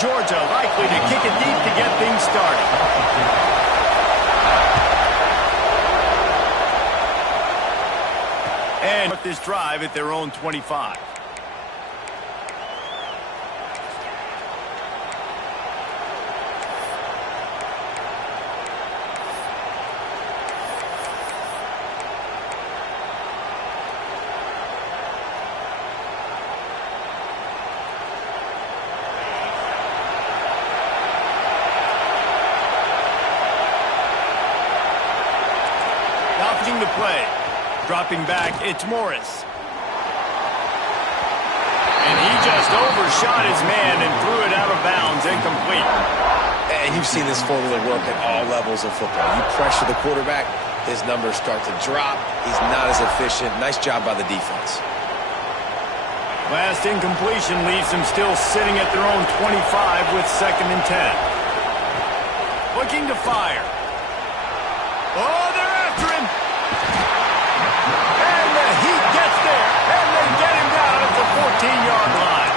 Georgia likely to kick it deep to get things started. And start this drive at their own 25. Opting to play. Dropping back, it's Morris. And he just overshot his man and threw it out of bounds, incomplete. And you've seen this formula work at all levels of football. You pressure the quarterback, his numbers start to drop. He's not as efficient. Nice job by the defense. Last incompletion leaves them still sitting at their own 25 with 2nd and 10. Looking to fire. Oh, they're after him. And the Heat gets there. And they get him down at the 14-yard line.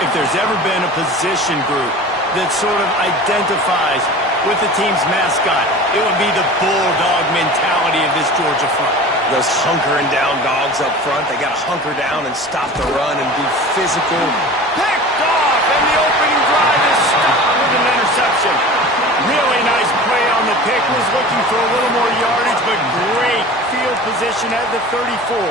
If there's ever been a position group that sort of identifies with the team's mascot, it would be the bulldog mentality of this Georgia front. Those hunkering down dogs up front, they got to hunker down and stop the run and be physical. Picked off, and the opening drive is stopped with an interception. Really nice play on the pick. Was looking for a little more yardage, but great field position at the 34.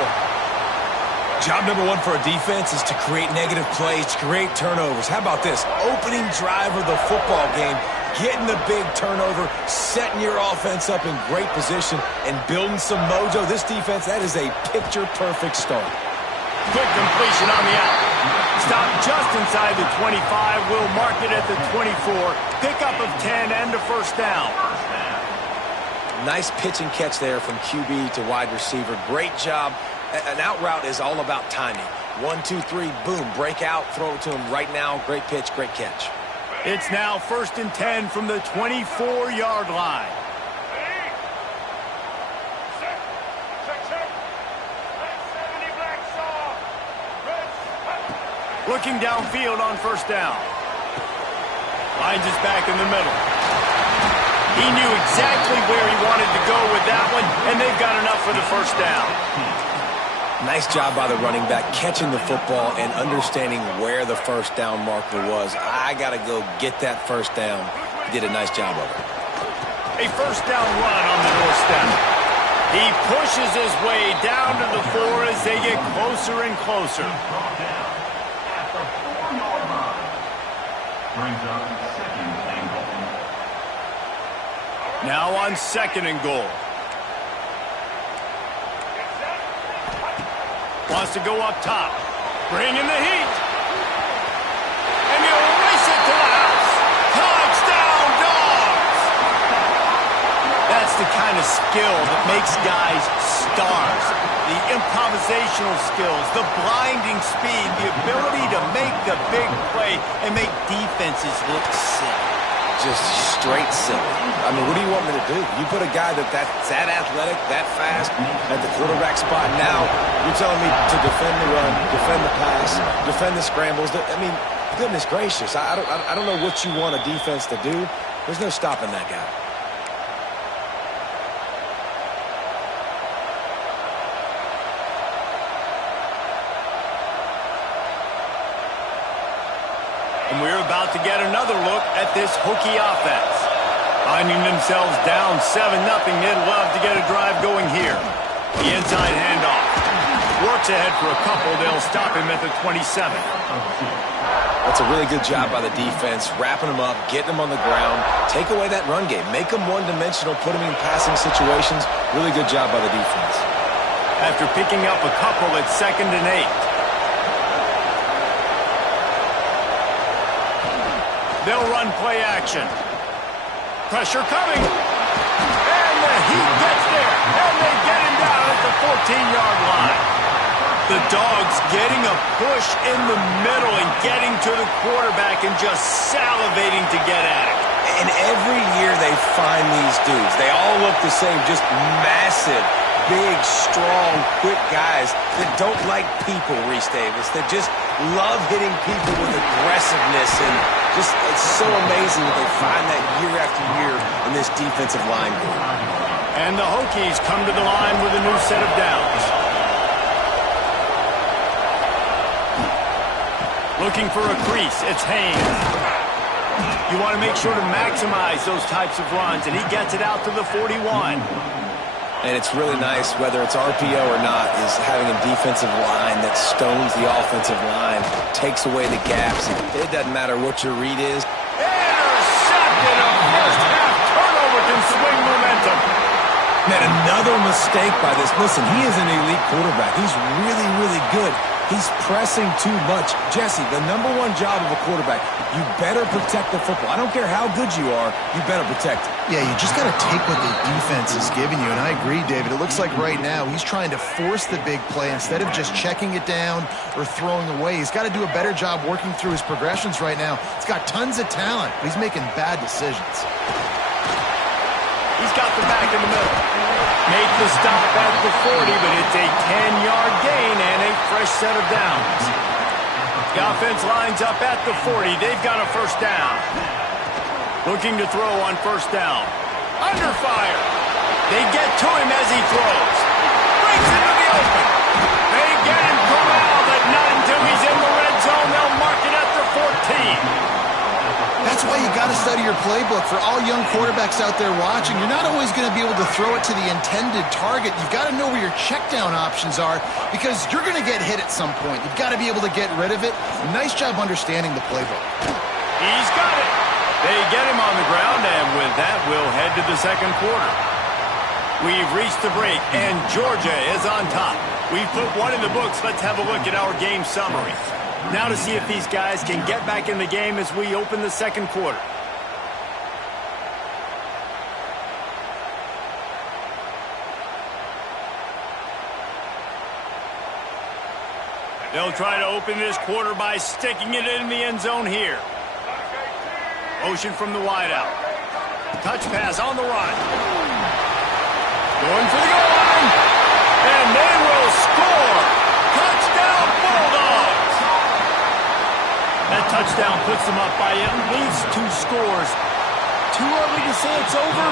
Job number one for a defense is to create negative plays, to create turnovers. How about this? Opening drive of the football game, getting the big turnover, setting your offense up in great position, and building some mojo. This defense, that is a picture-perfect start. Quick completion on the out. Stop just inside the 25. We'll mark it at the 24. Pickup of 10 and a first down. Nice pitch and catch there from QB to wide receiver. Great job. An out route is all about timing. 1, 2, 3, boom, break out, throw it to him right now. Great pitch, great catch. It's now 1st and 10 from the 24-yard line. Looking downfield on first down. Lines is back in the middle. He knew exactly where he wanted to go with that one, and they've got enough for the first down. Nice job by the running back, catching the football and understanding where the first down marker was. I got to go get that first down. He did a nice job of it. A first down run on the doorstep. He pushes his way down to the 4 as they get closer and closer. Now on 2nd and goal. Wants to go up top. Bring in the heat. And he'll race it to the house. Touchdown, Dogs! That's the kind of skill that makes guys stars. The improvisational skills, the blinding speed, the ability to make the big play and make defenses look silly. Just straight silly. I mean, what do you want me to do? You put a guy that's that athletic, that fast, at the quarterback spot. Now, you're telling me to defend the run, defend the pass, defend the scrambles. I mean, goodness gracious. I don't know what you want a defense to do. There's no stopping that guy. And we're about to get another look at this Hokie offense. Finding themselves down 7-0, they'd love to get a drive going here. The inside handoff. Works ahead for a couple. They'll stop him at the 27. That's a really good job by the defense, wrapping him up, getting him on the ground. Take away that run game. Make him one-dimensional, put him in passing situations. Really good job by the defense. After picking up a couple at 2nd and 8. They'll run play action. Pressure coming. And the Heat gets there. And they get him down at the 14-yard line. The Dogs getting a push in the middle and getting to the quarterback and just salivating to get at it. And every year they find these dudes. They all look the same, just massive, big, strong, quick guys that don't like people, Reese Davis, that just love hitting people with aggressiveness. And just, it's so amazing that they find that year after year in this defensive line group. And the Hokies come to the line with a new set of downs. Looking for a crease, it's Haynes. You want to make sure to maximize those types of runs, and he gets it out to the 41. And it's really nice, whether it's RPO or not, is having a defensive line that stones the offensive line, takes away the gaps. It doesn't matter what your read is. Intercepted! A first-half turnover can swing momentum. Man, another mistake by this. Listen, he is an elite quarterback. He's really, really good. He's pressing too much. Jesse, the number one job of a quarterback, you better protect the football. I don't care how good you are, you better protect it. Yeah, you just got to take what the defense is giving you, and I agree, David. It looks like right now he's trying to force the big play instead of just checking it down or throwing away. He's got to do a better job working through his progressions right now. He's got tons of talent, but he's making bad decisions. He's got the back in the middle. Make the stop at the 40, but it's a 10-yard gain and a fresh set of downs. The offense lines up at the 40. They've got a first down. Looking to throw on first down. Under fire. They get to him as he throws. Brings into the open. They get him corralled, but not until he's in the red zone. They'll mark it at the 14. That's why you got to study your playbook. For all young quarterbacks out there watching, you're not always going to be able to throw it to the intended target. You've got to know where your check down options are because you're going to get hit at some point. You've got to be able to get rid of it. Nice job understanding the playbook. He's got it. They get him on the ground, and with that, we'll head to the second quarter. We've reached the break, and Georgia is on top. We've put one in the books. Let's have a look at our game summary. Now to see if these guys can get back in the game as we open the second quarter. They'll try to open this quarter by sticking it in the end zone here. Motion from the wideout. Touch pass on the run. Going for the goal line. And they will score. Touchdown Bulldogs. That touchdown puts them up by at least 2 scores. Too early to say it's over?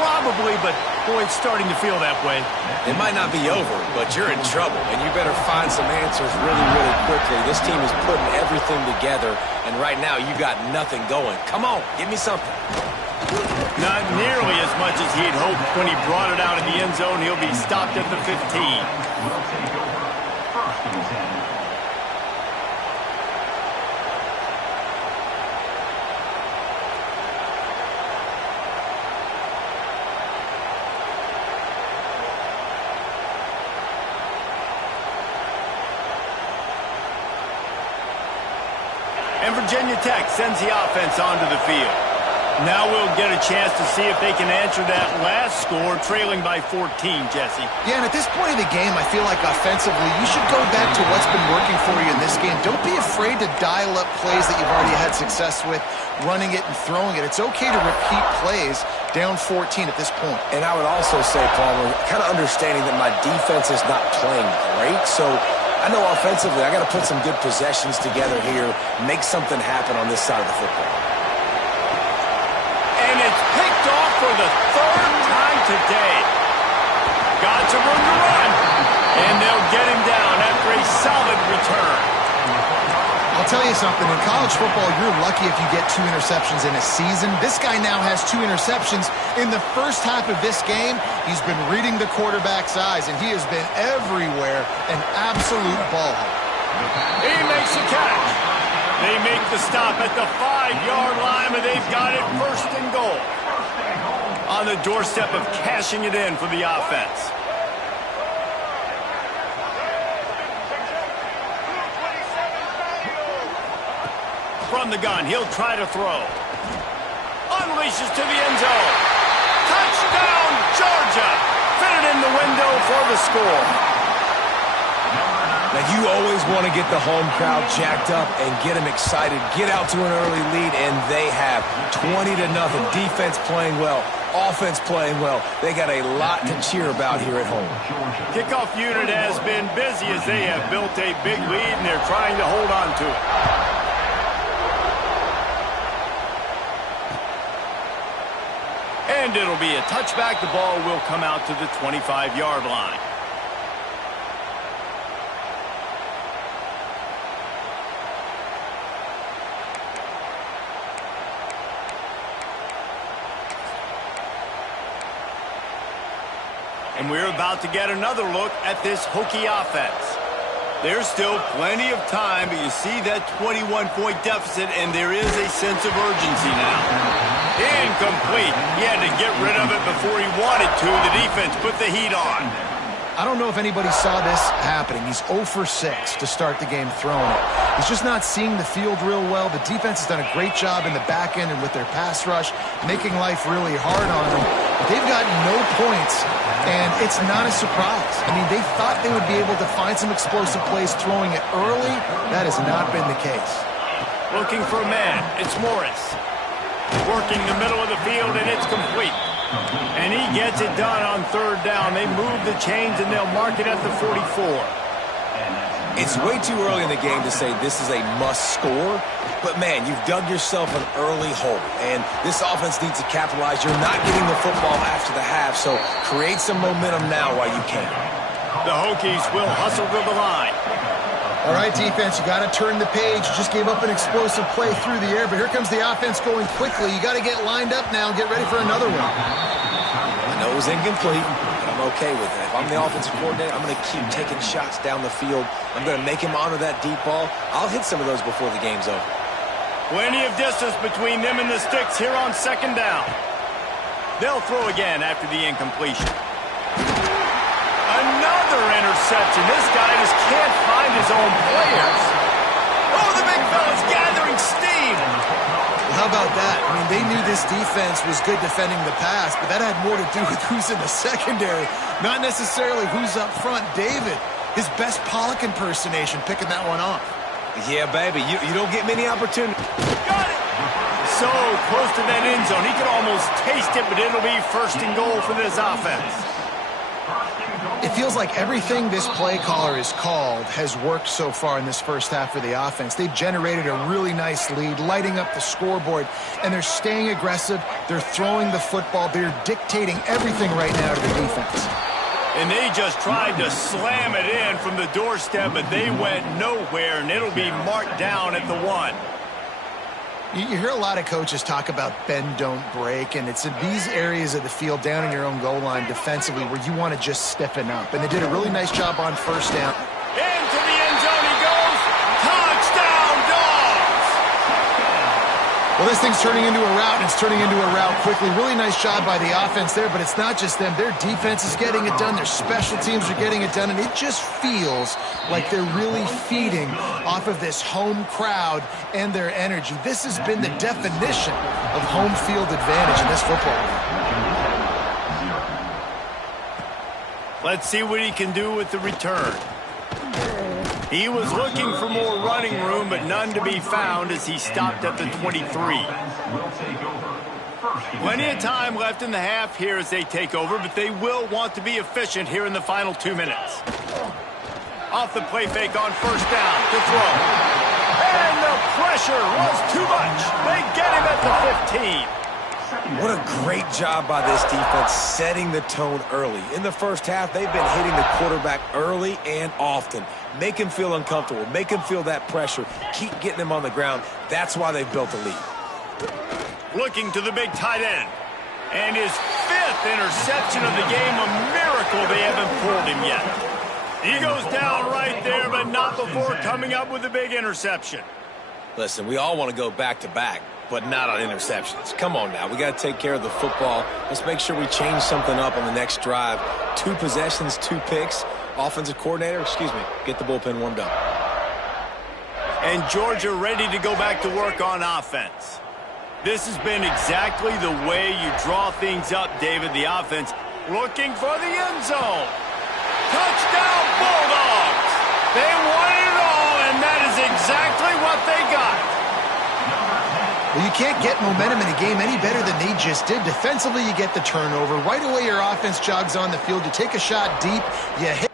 Probably, but boy, it's starting to feel that way. It might not be over, but you're in trouble, and you better find some answers really, really quickly. This team is putting everything together, and right now you got nothing going. Come on, give me something. Not nearly as much as he'd hoped when he brought it out of the end zone. He'll be stopped at the 15. And Virginia Tech sends the offense onto the field. Now we'll get a chance to see if they can answer that last score, trailing by 14, Jesse. Yeah, and at this point of the game, I feel like offensively, you should go back to what's been working for you in this game. Don't be afraid to dial up plays that you've already had success with, running it and throwing it. It's okay to repeat plays down 14 at this point. And I would also say, Palmer, kind of understanding that my defense is not playing great, so I know offensively I got to put some good possessions together here, make something happen on this side of the football. And it's picked off for the 3rd time today. Got some room to run. And they'll get him down after a solid return. I'll tell you something. In college football, you're lucky if you get 2 interceptions in a season. This guy now has 2 interceptions. In the first half of this game, he's been reading the quarterback's eyes, and he has been everywhere, an absolute ball hawk. He makes a catch. They make the stop at the 5-yard line, but they've got it 1st and goal. On the doorstep of cashing it in for the offense. From the gun, he'll try to throw. Unleashes to the end zone. Touchdown, Georgia! Fitted in the window for the score. Now, you always want to get the home crowd jacked up and get them excited, get out to an early lead, and they have 20-0. Defense playing well. offense playing well. They got a lot to cheer about here at home. Kickoff unit has been busy as they have built a big lead, and they're trying to hold on to it. And it'll be a touchback. The ball will come out to the 25-yard line. And we're about to get another look at this Hokie offense. There's still plenty of time, but you see that 21-point deficit, and there is a sense of urgency now. Incomplete. He had to get rid of it before he wanted to. The defense put the heat on. I don't know if anybody saw this happening. He's 0 for 6 to start the game throwing it. He's just not seeing the field real well. The defense has done a great job in the back end and with their pass rush, making life really hard on him. But they've got no points, and it's not a surprise. I mean, they thought they would be able to find some explosive plays throwing it early. That has not been the case. Looking for a man. It's Morris. Working the middle of the field, and it's complete. And he gets it done on third down. They move the chains, and they'll mark it at the 44. It's way too early in the game to say this is a must score, but man, you've dug yourself an early hole, and this offense needs to capitalize. You're not getting the football after the half, so create some momentum now while you can. The Hokies will hustle to the line. All right, defense, you got to turn the page. You just gave up an explosive play through the air, but here comes the offense going quickly. You got to get lined up now and get ready for another one. I know it was incomplete, but I'm okay with it. If I'm the offensive coordinator, I'm going to keep taking shots down the field. I'm going to make him honor that deep ball. I'll hit some of those before the game's over. Plenty of distance between them and the sticks here on second down. They'll throw again after the incompletion. Another interception. This guy just can't find his own players. Oh, the big fella's gathering steam. Well, how about that? I mean, they knew this defense was good defending the pass, but that had more to do with who's in the secondary, not necessarily who's up front. David, his best Pollock impersonation, picking that one off. Yeah, baby, you don't get many opportunities. Got it. So close to that end zone. He could almost taste it, but it'll be first and goal for this offense. It feels like everything this play caller has called has worked so far in this first half for the offense. They've generated a really nice lead, lighting up the scoreboard, and they're staying aggressive. They're throwing the football. They're dictating everything right now to the defense. And they just tried to slam it in from the doorstep, but they went nowhere, and it'll be marked down at the 1. You hear a lot of coaches talk about bend, don't break, and it's in these areas of the field down in your own goal line defensively where you want to just stiffen up. And they did a really nice job on first down. Into the end zone he goes. Touchdown, Dogs! Well, this thing's turning into a rout, and it's turning into a rout quickly. Really nice job by the offense there, but it's not just them. Their defense is getting it done. Their special teams are getting it done, and it just feels like they're really feeding off of this home crowd and their energy. This has been the definition of home field advantage in this football game. Let's see what he can do with the return. He was looking for more running room, but none to be found as he stopped at the 23. Plenty of time left in the half here as they take over, but they will want to be efficient here in the final 2 minutes. Off the play fake on first down to throw. And the pressure was too much. They get him at the 15. What a great job by this defense setting the tone early. In the first half, they've been hitting the quarterback early and often. Make him feel uncomfortable. Make him feel that pressure. Keep getting him on the ground. That's why they've built a lead. Looking to the big tight end. And his 5th interception of the game. A miracle they haven't pulled him yet. He goes down right there, but not before coming up with a big interception. Listen, we all want to go back-to-back, but not on interceptions. Come on now. We got to take care of the football. Let's make sure we change something up on the next drive. 2 possessions, 2 picks. Offensive coordinator, get the bullpen warmed up. And Georgia ready to go back to work on offense. This has been exactly the way you draw things up, David. The offense looking for the end zone. Touchdown, Bulldogs! They won it all, and that is exactly what they got. Well, you can't get momentum in a game any better than they just did. Defensively, you get the turnover. Right away, your offense jogs on the field. You take a shot deep. You hit.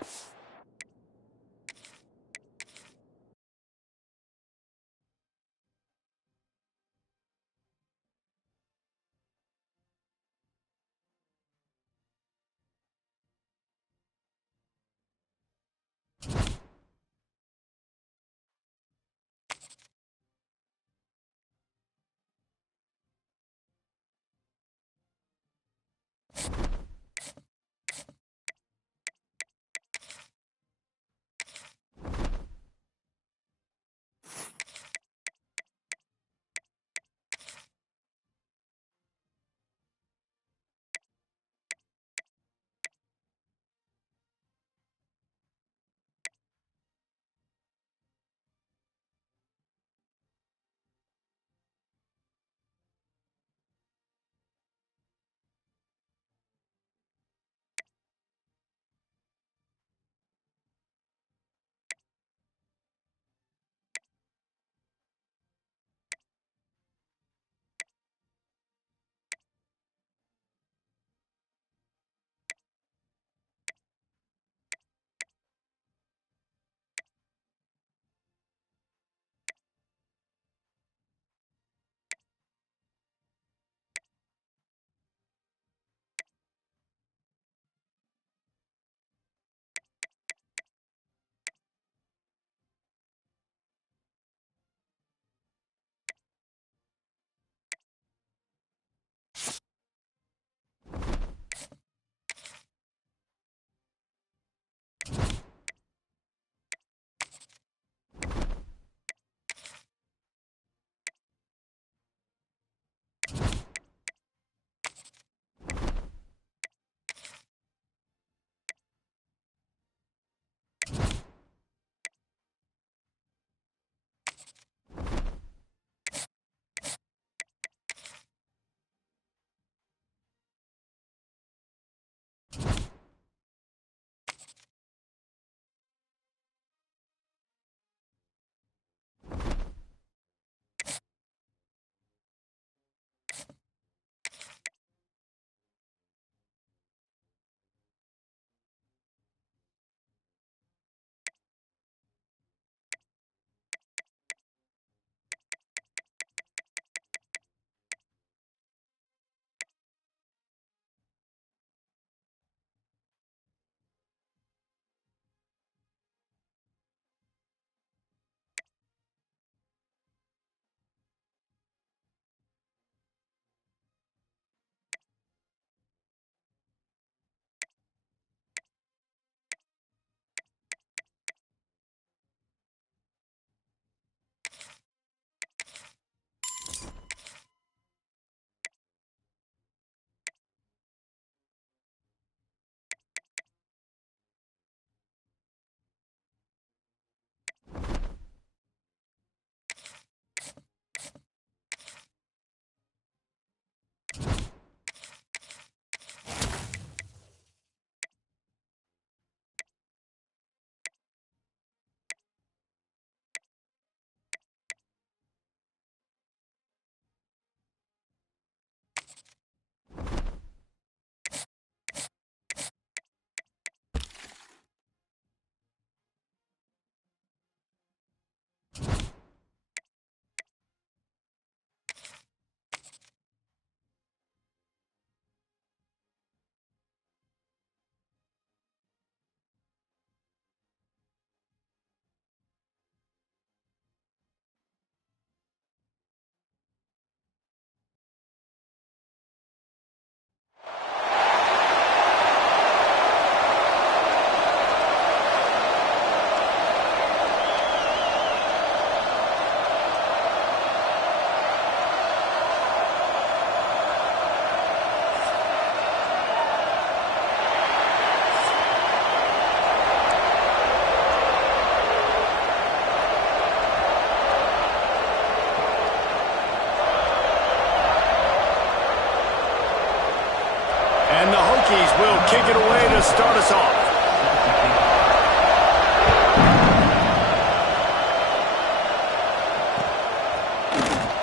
Will kick it away to start us off.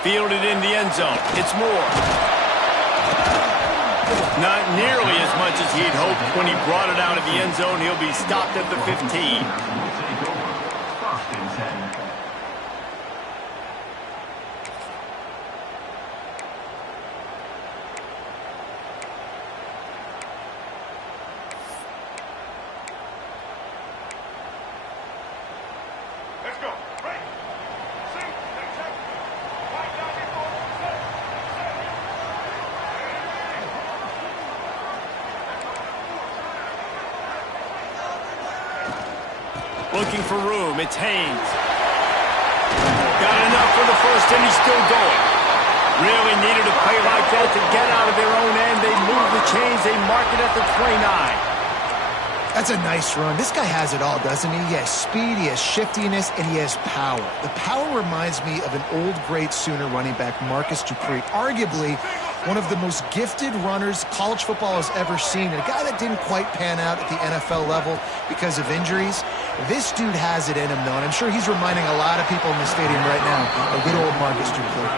Fielded in the end zone. It's Moore. Not nearly as much as he'd hoped when he brought it out of the end zone. He'll be stopped at the 15. Looking for room, it's Haynes. Got enough for the first, and he's still going. Really needed a play like that to get out of their own end. They move the chains, they mark it at the 29. That's a nice run. This guy has it all, doesn't he? He has speed, he has shiftiness, and he has power. The power reminds me of an old, great Sooner running back, Marcus Dupree. Arguably one of the most gifted runners college football has ever seen. And a guy that didn't quite pan out at the NFL level because of injuries. This dude has it in him, though, and I'm sure he's reminding a lot of people in the stadium right now of good old Marcus Dupree.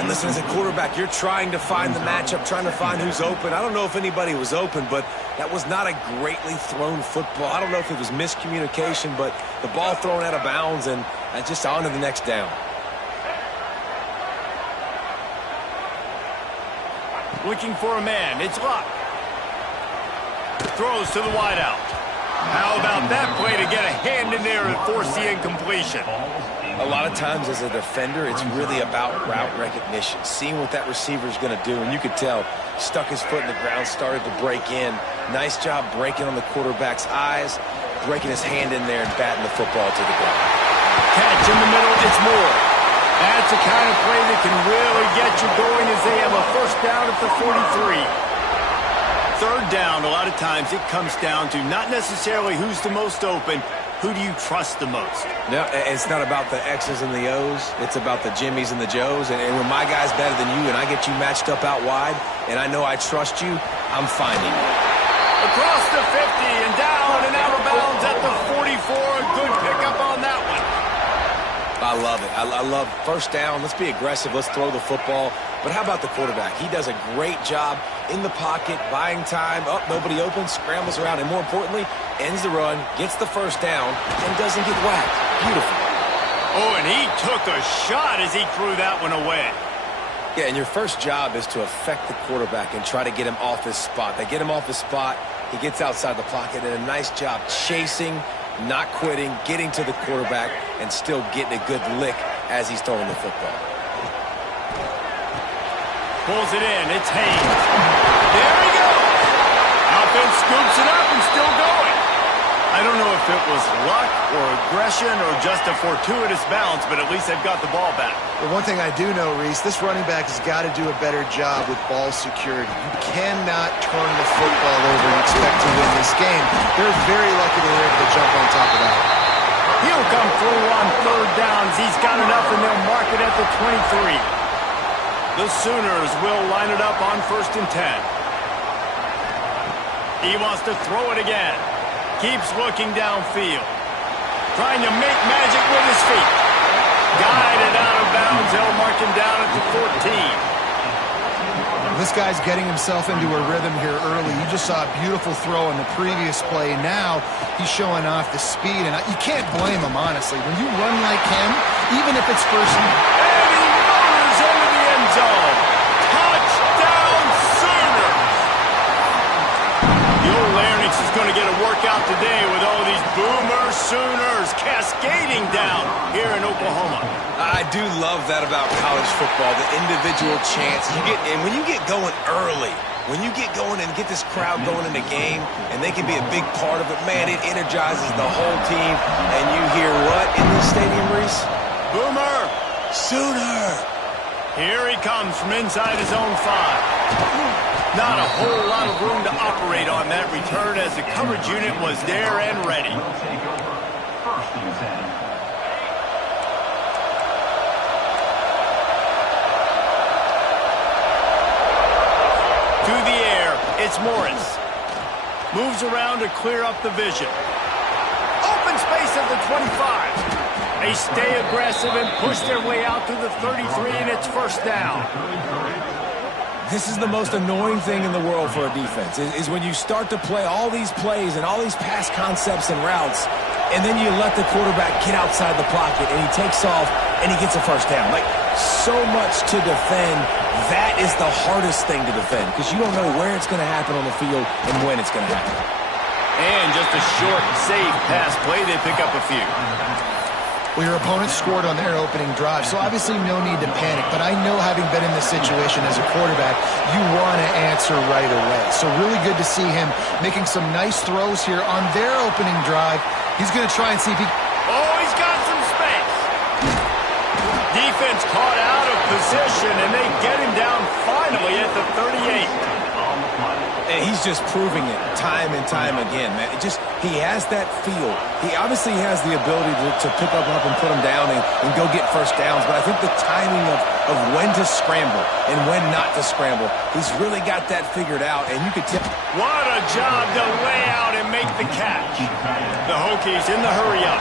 And listen, as a quarterback, you're trying to find the matchup, trying to find who's open. I don't know if anybody was open, but that was not a greatly thrown football. I don't know if it was miscommunication, but the ball thrown out of bounds and just on to the next down. Looking for a man. It's Luck. Throws to the wideout. How about that play to get a hand in there and force the incompletion? A lot of times as a defender, it's really about route recognition, seeing what that receiver's going to do. And you could tell, stuck his foot in the ground, started to break in. Nice job breaking on the quarterback's eyes, breaking his hand in there and batting the football to the ground. Catch in the middle, it's Moore. That's the kind of play that can really get you going as they have a first down at the 43. Third down, a lot of times it comes down to not necessarily who's the most open, who do you trust the most? No, it's not about the X's and the O's. It's about the Jimmys and the Joes. And when my guy's better than you and I get you matched up out wide and I know I trust you, I'm finding you. Across the 50 and down and out of bounds at the 44. A good pickup on that one. I love it. I love first down. Let's be aggressive. Let's throw the football. But how about the quarterback? He does a great job in the pocket, buying time. Oh, nobody open, scrambles around, and more importantly, ends the run, gets the first down, and doesn't get whacked. Beautiful. Oh, and he took a shot as he threw that one away. Yeah, and your first job is to affect the quarterback and try to get him off his spot. They get him off his spot, he gets outside the pocket, and a nice job chasing, not quitting, getting to the quarterback, and still getting a good lick as he's throwing the football. Pulls it in. It's Haynes. There he goes. Offense scoops it up and still going. I don't know if it was luck or aggression or just a fortuitous bounce, but at least they've got the ball back. Well, one thing I do know, Reese, this running back has got to do a better job with ball security. You cannot turn the football over and expect to win this game. They're very lucky they were able to jump on top of that. He'll come through on third downs. He's got enough, and they'll mark it at the 23. The Sooners will line it up on 1st and 10. He wants to throw it again. Keeps looking downfield. Trying to make magic with his feet. Guided out of bounds. They'll mark him down at the 14. This guy's getting himself into a rhythm here early. You just saw a beautiful throw in the previous play. Now he's showing off the speed, and you can't blame him, honestly. When you run like him, even if it's first... Zone. Touchdown Sooners! The old Larynx is going to get a workout today with all these Boomer Sooners cascading down here in Oklahoma. I do love that about college football, the individual chance. And when you get going early, when you get going and get this crowd going in the game, and they can be a big part of it, man, it energizes the whole team. And you hear what in this stadium, Reese? Boomer! Sooner! Here he comes from inside his own 5. Not a whole lot of room to operate on that return as the coverage unit was there and ready. To the air, it's Morris. Moves around to clear up the vision. Open space at the 25. They stay aggressive and push their way out to the 33, and it's first down. This is the most annoying thing in the world for a defense, is when you start to play all these plays and all these pass concepts and routes, and then you let the quarterback get outside the pocket, and he takes off, and he gets a first down. Like, so much to defend. That is the hardest thing to defend, because you don't know where it's going to happen on the field and when it's going to happen. And just a short, safe pass play, they pick up a few. Well, your opponent scored on their opening drive, so obviously no need to panic. But I know, having been in this situation as a quarterback, you want to answer right away. So really good to see him making some nice throws here on their opening drive. He's going to try and see if he... Oh, he's got some space. Defense caught out of position, and they get him down finally at the 38. And he's just proving it time and time again, man. He has that feel. He obviously has the ability to pick up and put him down and go get first downs, but I think the timing of when to scramble and when not to scramble, he's really got that figured out, and you could tell. What a job to lay out and make the catch. The Hokies in the hurry-up.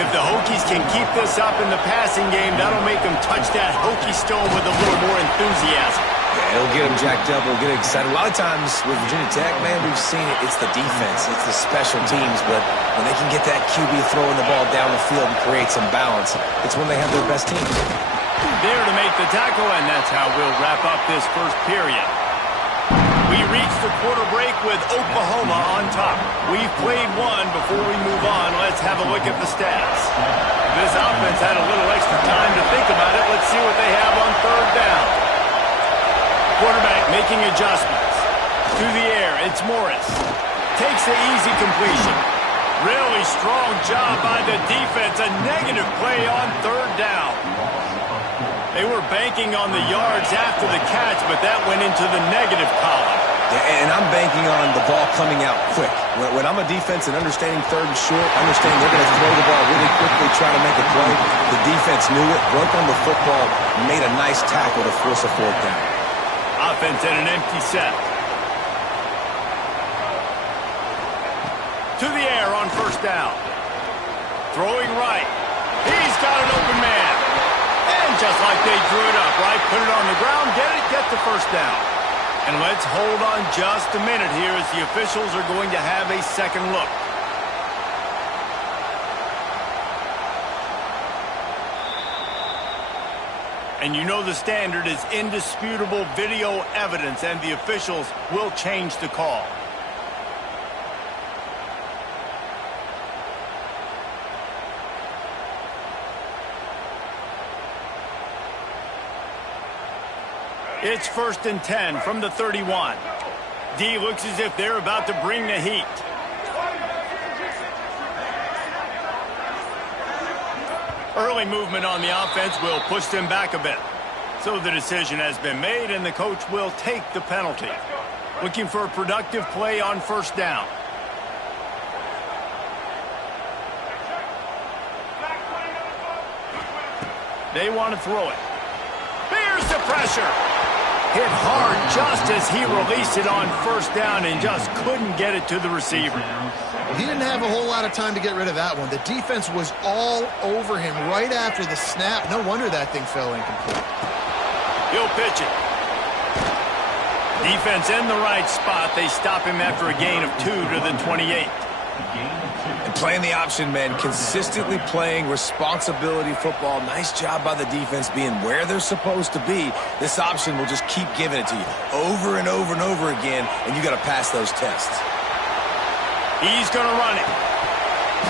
If the Hokies can keep this up in the passing game, that'll make them touch that Hokie stone with a little more enthusiasm. Yeah, it'll get them jacked up. It'll get them excited. A lot of times with Virginia Tech, man, we've seen it. It's the defense. It's the special teams. But when they can get that QB throwing the ball down the field and create some balance, it's when they have their best team. There to make the tackle, and that's how we'll wrap up this first period. We reach the quarter break with Oklahoma on top. We've played one. Before we move on, let's have a look at the stats. This offense had a little extra time to think about it. Let's see what they have on third down. Quarterback making adjustments. To the air, it's Morris. Takes the easy completion. Really strong job by the defense. A negative play on third down. They were banking on the yards after the catch, but that went into the negative column. Yeah, and I'm banking on the ball coming out quick. When I'm a defense and understanding third and short, understanding they're going to throw the ball really quickly, try to make a play. The defense knew it, broke on the football, made a nice tackle to force a fourth down. Offense in an empty set. To the air on first down. Throwing right. He's got an open man. And just like they drew it up, right? Put it on the ground, get the first down. And let's hold on just a minute here as the officials are going to have a second look. And you know the standard is indisputable video evidence, and the officials will change the call. It's 1st and 10 from the 31. D looks as if they're about to bring the heat. Early movement on the offense will push them back a bit. So the decision has been made, and the coach will take the penalty. Looking for a productive play on first down. They want to throw it. Here's the pressure. Hit hard just as he released it on first down and just couldn't get it to the receiver. He didn't have a whole lot of time to get rid of that one. The defense was all over him right after the snap. No wonder that thing fell incomplete. He'll pitch it. Defense in the right spot. They stop him after a gain of 2 to the 28. And playing the option, man, consistently playing responsibility football. Nice job by the defense being where they're supposed to be. This option will just keep giving it to you over and over and over again, and you got to pass those tests. He's going to run it.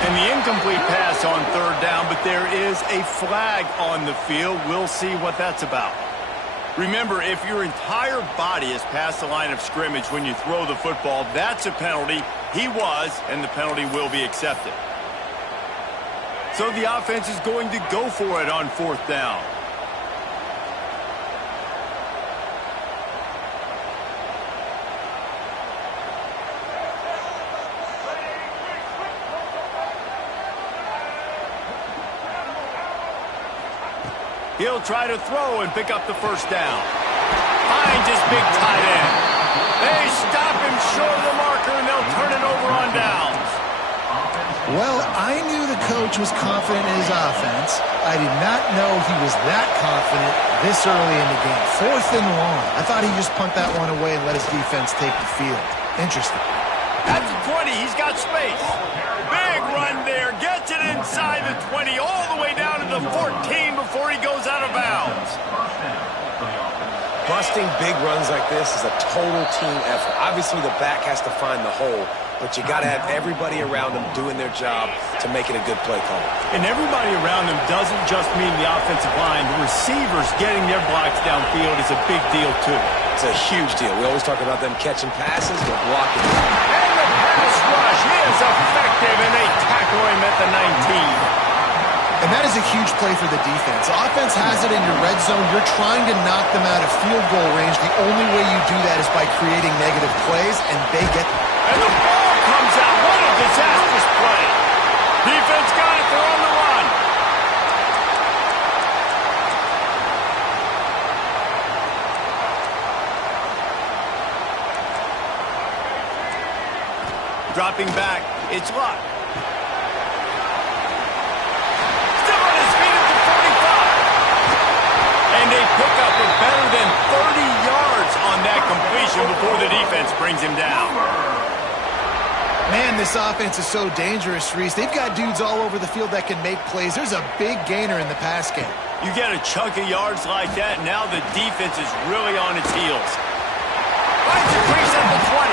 And the incomplete pass on third down, but there is a flag on the field. We'll see what that's about. Remember, if your entire body is past the line of scrimmage when you throw the football, that's a penalty. He was, and the penalty will be accepted. So the offense is going to go for it on fourth down. He'll try to throw and pick up the first down. Finds his big tight end. They stop him short of the marker, and they'll turn it over on downs. Well, I knew the coach was confident in his offense. I did not know he was that confident this early in the game. 4th and long. I thought he'd just punt that one away and let his defense take the field. Interesting. At the 20, he's got space. Big run there. Gets it inside the 20, all the way down to the 14 before he goes out of bounds. Busting big runs like this is a total team effort. Obviously, the back has to find the hole, but you got to have everybody around them doing their job to make it a good play call. And everybody around them doesn't just mean the offensive line. The receivers getting their blocks downfield is a big deal, too. It's a huge deal. We always talk about them catching passes, they're blocking. And the pass rush is effective, and they tackle him at the 19. And that is a huge play for the defense. Offense has it in your red zone. You're trying to knock them out of field goal range. The only way you do that is by creating negative plays, and they get them. And the ball comes out. What a disastrous play. Defense got it. They're on the run. Dropping back. It's Luck. They pick up a better than 30 yards on that completion before the defense brings him down. Man, this offense is so dangerous, Reese. They've got dudes all over the field that can make plays. There's a big gainer in the pass game. You get a chunk of yards like that, now the defense is really on its heels. Finds a crease at the 20.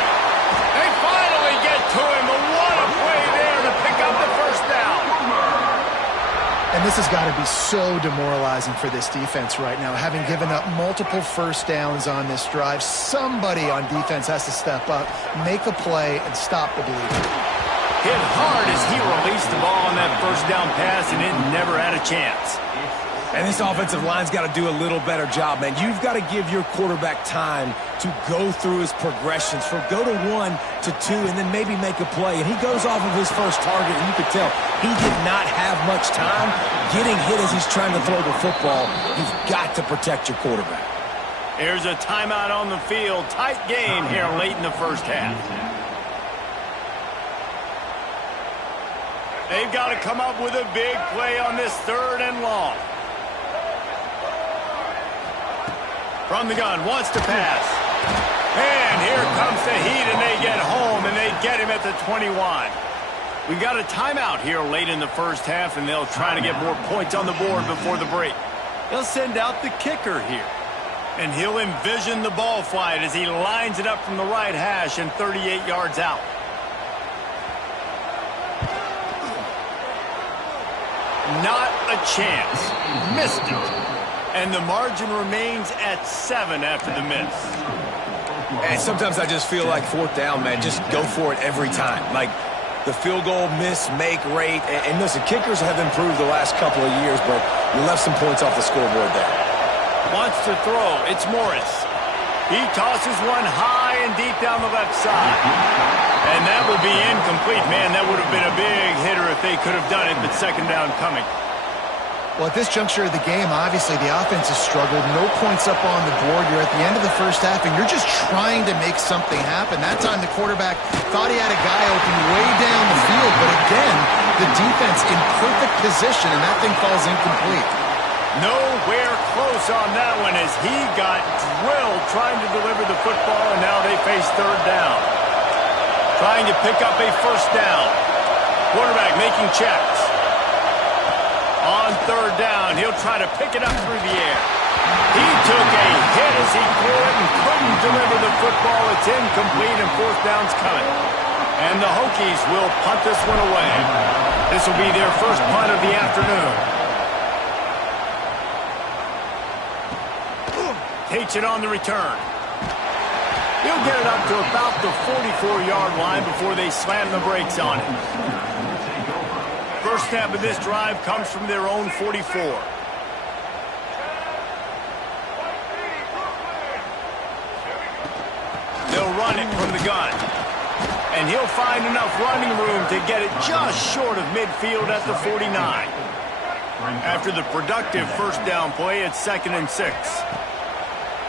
They finally get to him, but what a play there to pick up the first down. And this has got to be so demoralizing for this defense right now. Having given up multiple first downs on this drive, somebody on defense has to step up, make a play, and stop the bleeding. Hit hard as he released the ball on that first down pass, and it never had a chance. And this offensive line's got to do a little better job, man. You've got to give your quarterback time to go through his progressions, from go to 1 to 2, and then maybe make a play. And he goes off of his first target, and you could tell he did not have much time getting hit as he's trying to throw the football. You've got to protect your quarterback. Here's a timeout on the field. Tight game here late in the first half. They've got to come up with a big play on this 3rd and long. From the gun, wants to pass. And here comes the heat, and they get home, and they get him at the 21. We've got a timeout here late in the first half, and they'll try to get more points on the board before the break. They'll send out the kicker here. And he'll envision the ball flight as he lines it up from the right hash and 38 yards out. Not a chance. Missed it. And the margin remains at 7 after the miss. And sometimes I just feel like 4th down, man, just go for it every time. Like the field goal miss-make rate. And listen, kickers have improved the last couple of years, but you left some points off the scoreboard there. Wants to throw. It's Morris. He tosses one high and deep down the left side. And that will be incomplete. Man, that would have been a big hitter if they could have done it, but 2nd down coming. Well, at this juncture of the game, obviously the offense has struggled. No points up on the board. You're at the end of the first half, and you're just trying to make something happen. That time the quarterback thought he had a guy open way down the field, but again, the defense in perfect position, and that thing falls incomplete. Nowhere close on that one as he got drilled trying to deliver the football, and now they face 3rd down. Trying to pick up a first down. Quarterback making checks. On 3rd down, he'll try to pick it up through the air. He took a hit as he threw it and couldn't deliver the football. It's incomplete, and 4th down's coming. And the Hokies will punt this one away. This will be their first punt of the afternoon. Takes it on the return. He'll get it up to about the 44-yard line before they slam the brakes on it. First snap of this drive comes from their own 44. They'll run it from the gun. And he'll find enough running room to get it just short of midfield at the 49. After the productive first down play, it's 2nd and 6.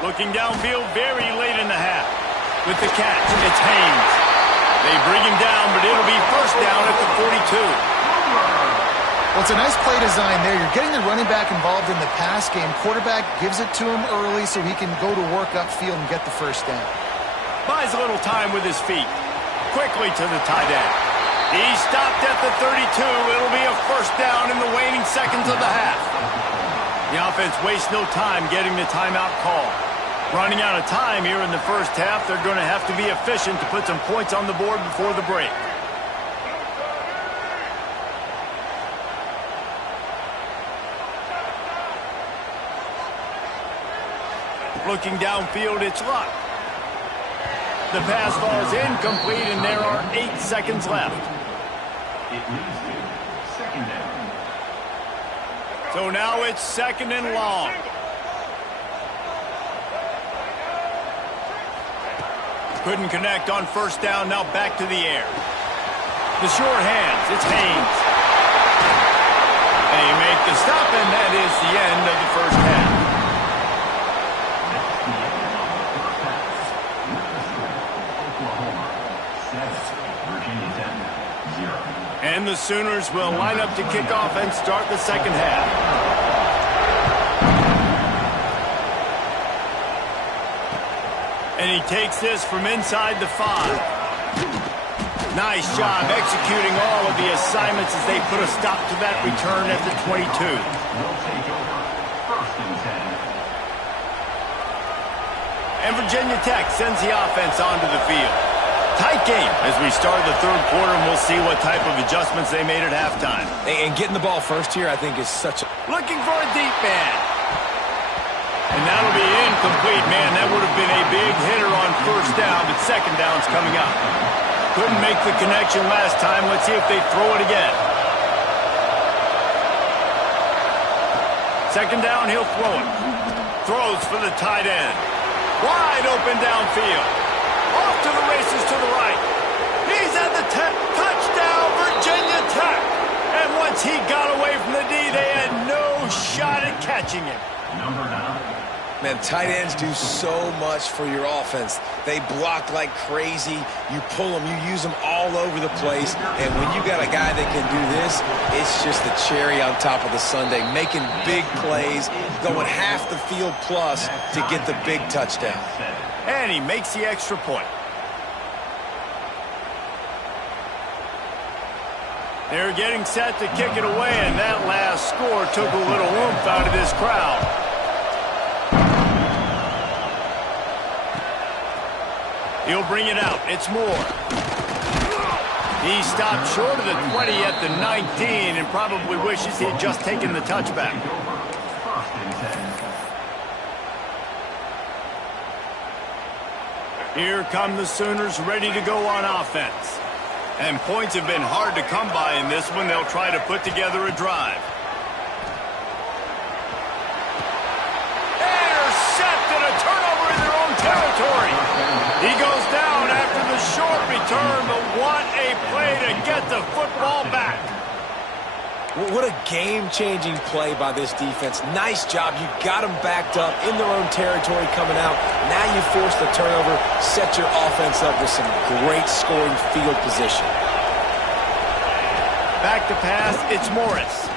Looking downfield very late in the half. With the catch, it's Haynes. They bring him down, but it'll be first down at the 42. Well, it's a nice play design there. You're getting the running back involved in the pass game. Quarterback gives it to him early so he can go to work upfield and get the first down. Buys a little time with his feet. Quickly to the tight end. He stopped at the 32. It'll be a first down in the waning seconds of the half. The offense wastes no time getting the timeout call. Running out of time here in the first half, they're going to have to be efficient to put some points on the board before the break. Looking downfield, it's Luck. The pass falls incomplete, and there are 8 seconds left. It leads to second down. So now it's second and long. Couldn't connect on first down, now back to the air. The short hands, it's Haynes. They make the stop, and that is the end of the first half. And the Sooners will line up to kick off and start the second half. And he takes this from inside the 5. Nice job executing all of the assignments as they put a stop to that return at the 22. And Virginia Tech sends the offense onto the field. Tight game as we start the third quarter, and we'll see what type of adjustments they made at halftime. And getting the ball first here, I think, is such a... Looking for a deep man. And that'll be incomplete, man. That would have been a big hitter on first down, but second down's coming up. Couldn't make the connection last time. Let's see if they throw it again. Second down, he'll throw it. Throws for the tight end. Wide open downfield. Off to the races to the right. He's at the 10. Touchdown, Virginia Tech. And once he got away from the D, they had no shot at catching him. Number 9. Man, tight ends do so much for your offense. They block like crazy. You pull them, you use them all over the place. And when you got a guy that can do this, it's just the cherry on top of the sundae, making big plays, going half the field plus to get the big touchdown. And he makes the extra point. They're getting set to kick it away, and that last score took a little oomph out of this crowd. He'll bring it out. It's Moore. He stopped short of the 20 at the 19 and probably wishes he had just taken the touchback. Here come the Sooners ready to go on offense. And points have been hard to come by in this one. They'll try to put together a drive. Intercepted, a turnover in their own territory. He goes down after the short return, but what a play to get the football back. What a game-changing play by this defense. Nice job. You got them backed up in their own territory coming out. Now you force the turnover, set your offense up with some great scoring field position. Back to pass, it's Morris.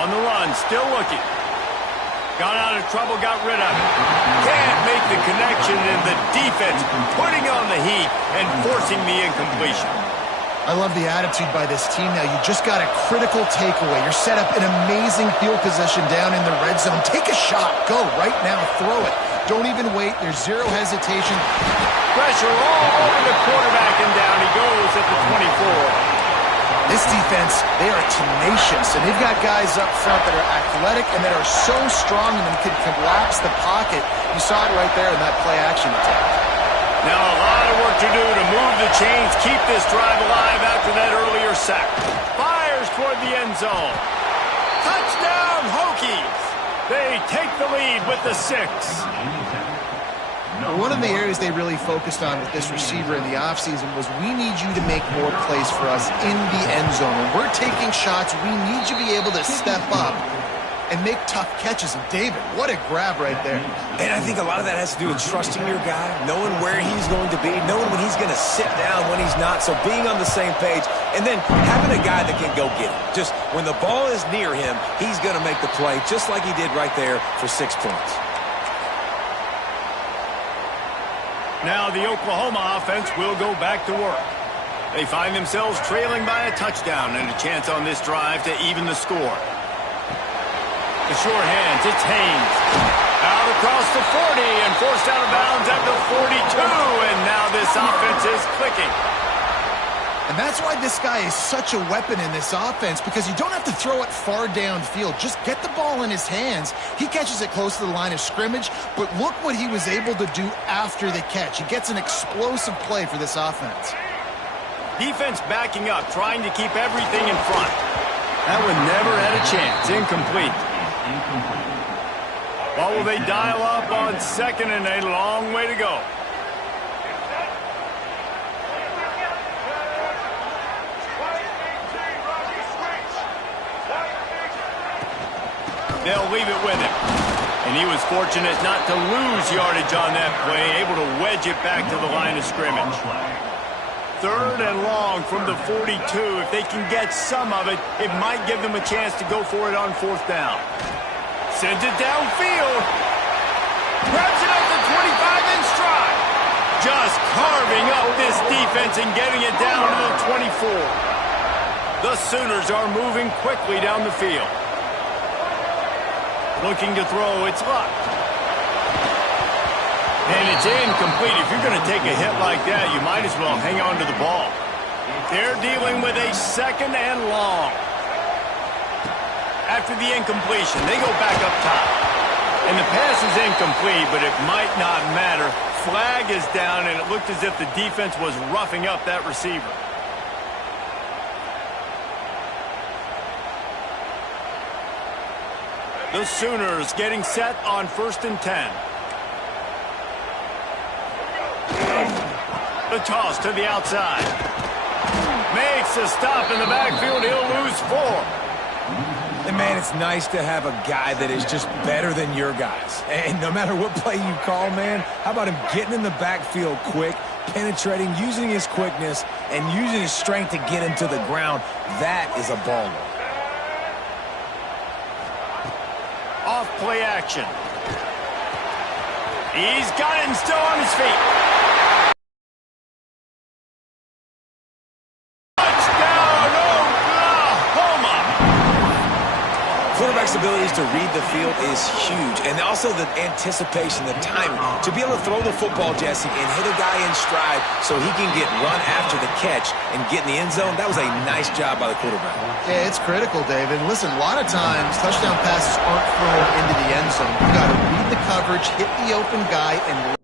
On the run, still looking. Got out of trouble, got rid of it. Can't make the connection, and the defense putting on the heat and forcing the incompletion. I love the attitude by this team now. You just got a critical takeaway. You're set up in amazing field position down in the red zone. Take a shot. Go right now. Throw it. Don't even wait. There's zero hesitation. Pressure all over the quarterback, and down he goes at the 24. This defense, they are tenacious, and they've got guys up front that are athletic and that are so strong and can collapse the pocket. You saw it right there in that play-action attack. Now a lot of work to do to move the chains, keep this drive alive after that earlier sack. Fires toward the end zone. Touchdown, Hokies! They take the lead with the 6. One of the areas they really focused on with this receiver in the offseason was we need you to make more plays for us in the end zone. When we're taking shots, we need you to be able to step up and make tough catches. And David, what a grab right there. And I think a lot of that has to do with trusting your guy, knowing where he's going to be, knowing when he's going to sit down, when he's not. So being on the same page, and then having a guy that can go get it. Just when the ball is near him, he's going to make the play, just like he did right there for 6 points. Now the Oklahoma offense will go back to work. They find themselves trailing by a touchdown and a chance on this drive to even the score. The short hands, it's Haynes. Out across the 40 and forced out of bounds at the 42, and now this offense is clicking. And that's why this guy is such a weapon in this offense, because you don't have to throw it far downfield. Just get the ball in his hands. He catches it close to the line of scrimmage, but look what he was able to do after the catch. He gets an explosive play for this offense. Defense backing up, trying to keep everything in front. That one never had a chance. Incomplete. What will they dial up on second and a long way to go? They'll leave it with him. And he was fortunate not to lose yardage on that play, able to wedge it back to the line of scrimmage. Third and long from the 42. If they can get some of it, it might give them a chance to go for it on fourth down. Sends it downfield. Grabs it at the 25 in stride. Just carving up this defense and getting it down to the 24. The Sooners are moving quickly down the field. Looking to throw, it's locked. And it's incomplete. If you're going to take a hit like that, you might as well hang on to the ball. They're dealing with a second and long. After the incompletion, they go back up top. And the pass is incomplete, but it might not matter. Flag is down, and it looked as if the defense was roughing up that receiver. The Sooners getting set on 1st and 10. The toss to the outside. Makes a stop in the backfield. He'll lose 4. And, man, it's nice to have a guy that is just better than your guys. And no matter what play you call, man, how about him getting in the backfield quick, penetrating, using his quickness, and using his strength to get him to the ground? That is a baller. Off play action. He's got it and still on his feet. Touchdown, Oklahoma! Quarterback's abilities to read the field is huge, and also the anticipation, the timing. To be able to throw the football, Jesse, and hit a guy in stride so he can get run after the catch and get in the end zone, that was a nice job by the quarterback. Yeah, it's critical, David. Listen, a lot of times touchdown passes aren't thrown into the end zone. You got to read the coverage, hit the open guy, and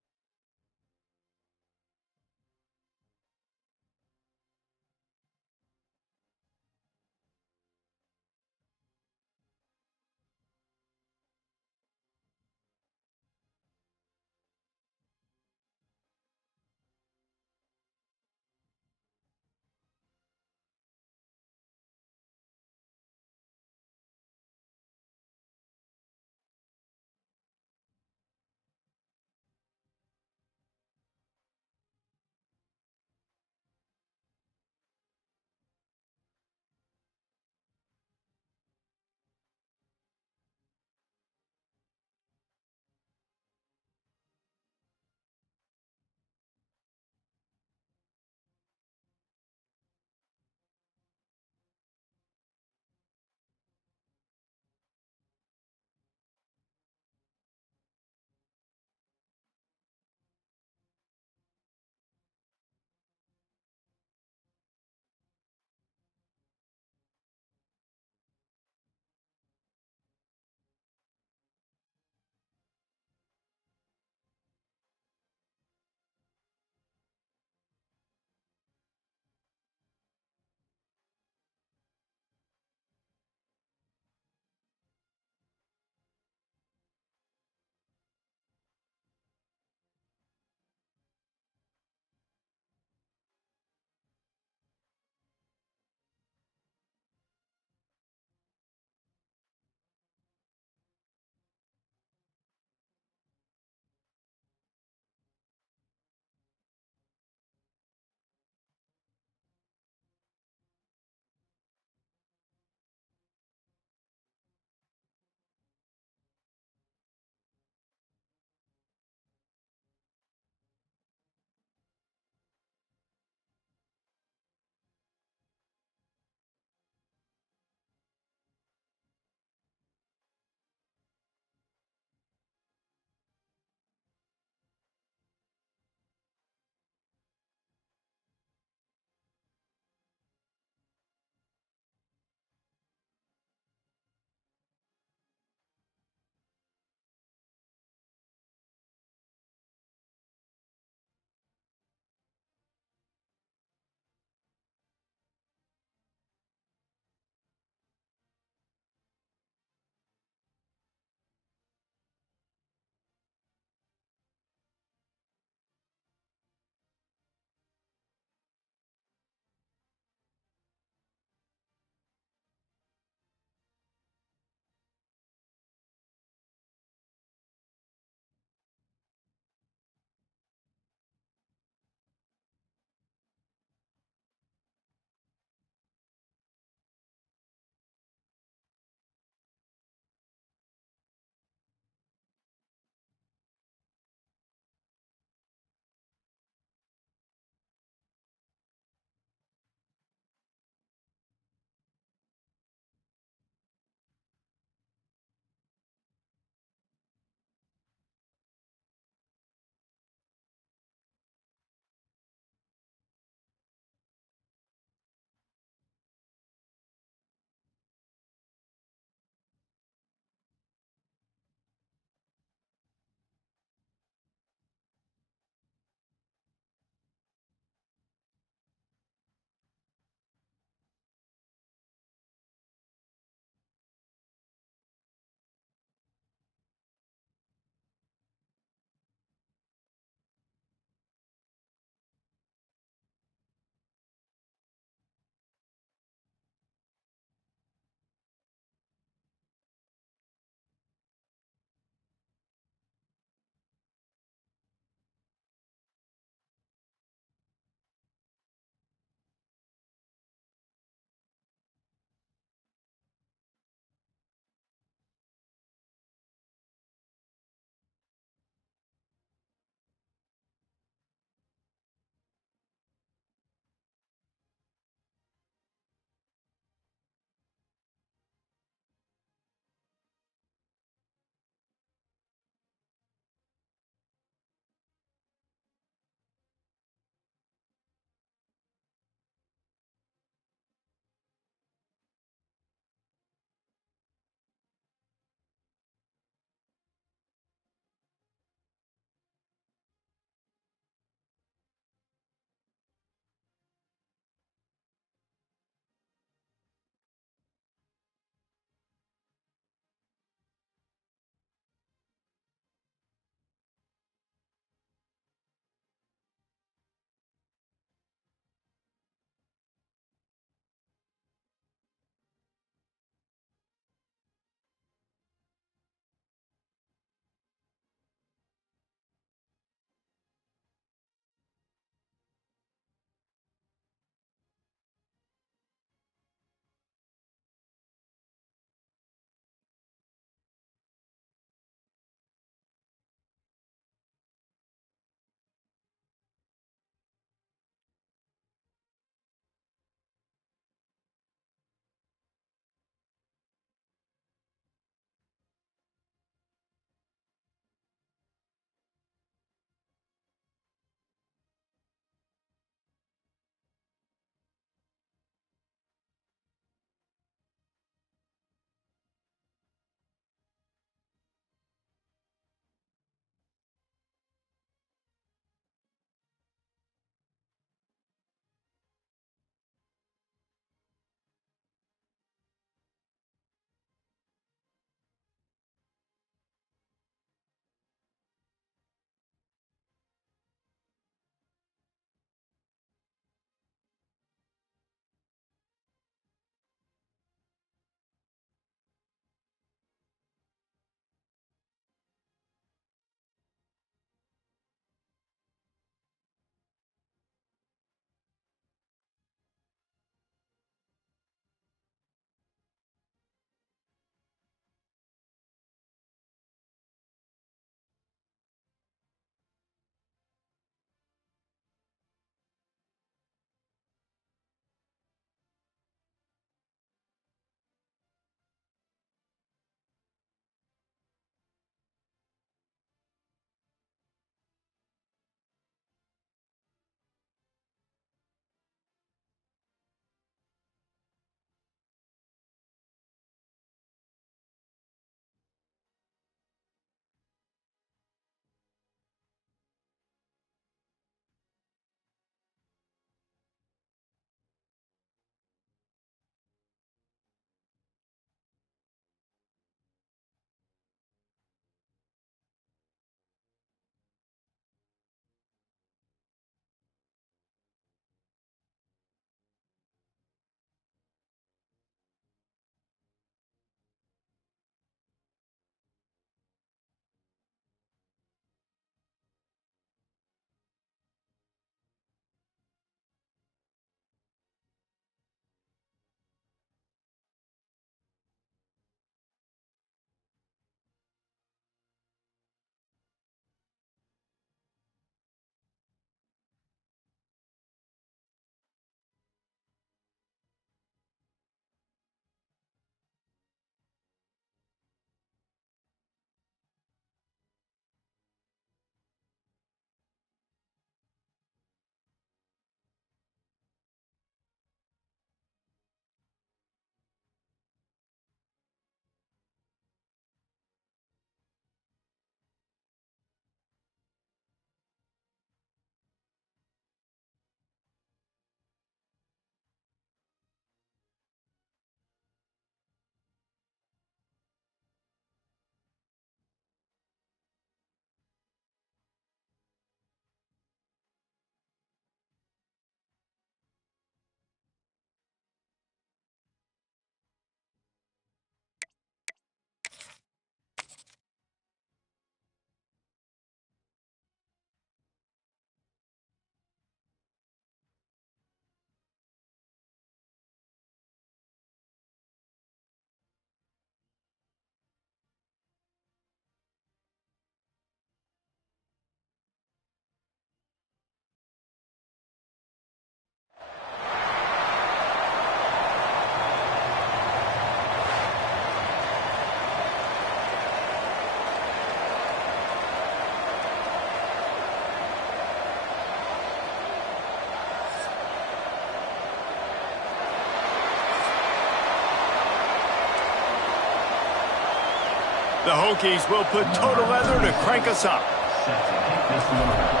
The Hokies will put total leather to crank us up. Set to kick this one off.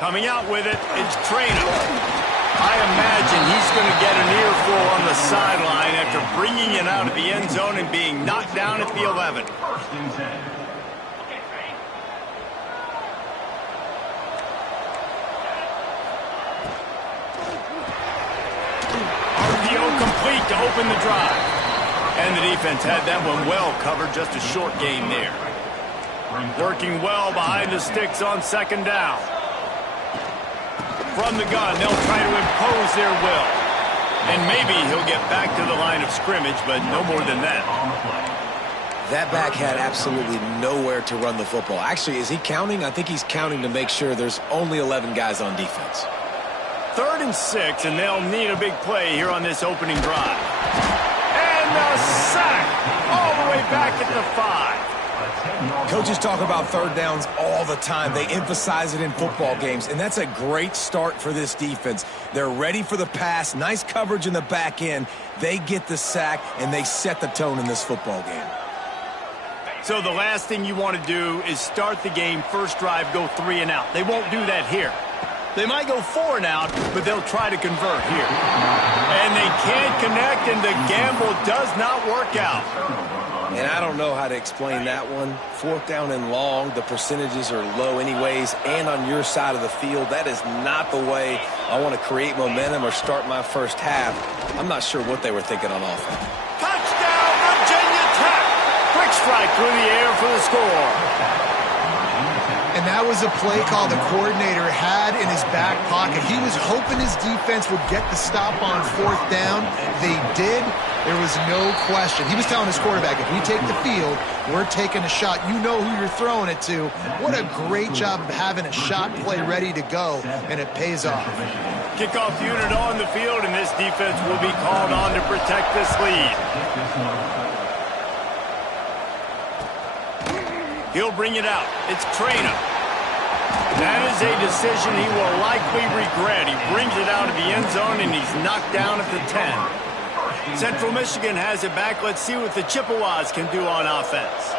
Coming out with it, it's Trainer. I imagine he's going to get an earful on the sideline after bringing it out of the end zone and being knocked down at the 11. First and 10. RPO complete to open the drive. And the defense had that one well covered, just a short gain there. Working well behind the sticks on second down. From the gun, they'll try to impose their will. And maybe he'll get back to the line of scrimmage, but no more than that. That back had absolutely nowhere to run the football. Actually, is he counting? I think he's counting to make sure there's only 11 guys on defense. 3rd and 6, and they'll need a big play here on this opening drive. And the sack all the way back at the 5. Coaches talk about third downs all the time. They emphasize it in football games, and that's a great start for this defense. They're ready for the pass, nice coverage in the back end. They get the sack, and they set the tone in this football game. So the last thing you want to do is start the game, first drive, go 3 and out. They won't do that here. They might go 4 and out, but they'll try to convert here. And they can't connect, and the gamble does not work out. And I don't know how to explain that one. 4th down and long, the percentages are low anyways, and on your side of the field, that is not the way I want to create momentum or start my first half. I'm not sure what they were thinking on offense. Touchdown, Virginia Tech! Quick strike through the air for the score. And that was a play call the coordinator had in his back pocket. He was hoping his defense would get the stop on 4th down. They did. There was no question. He was telling his quarterback, if we take the field, we're taking a shot. You know who you're throwing it to. What a great job of having a shot play ready to go, and it pays off. Kickoff unit on the field, and this defense will be called on to protect this lead. He'll bring it out. It's Trainer. That is a decision he will likely regret. He brings it out of the end zone, and he's knocked down at the 10. Central Michigan has it back. Let's see what the Chippewas can do on offense.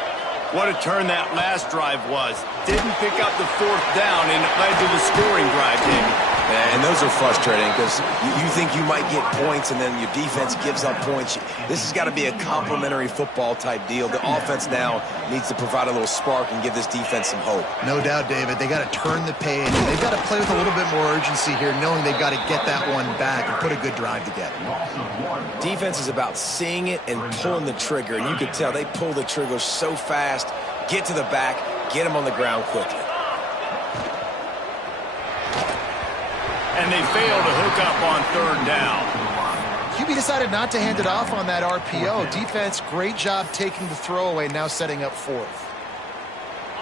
What a turn that last drive was. Didn't pick up the 4th down, and it led to the scoring drive, Jamie. And those are frustrating because you think you might get points and then your defense gives up points. This has got to be a complementary football type deal. The offense now needs to provide a little spark and give this defense some hope. No doubt, David. They got to turn the page. They've got to play with a little bit more urgency here, knowing they've got to get that one back and put a good drive together. Defense is about seeing it and pulling the trigger, and you can tell they pull the trigger so fast, get to the back, get them on the ground quickly. And they fail to hook up on 3rd down. QB decided not to hand it off on that RPO. Defense, great job taking the throwaway, now setting up 4th.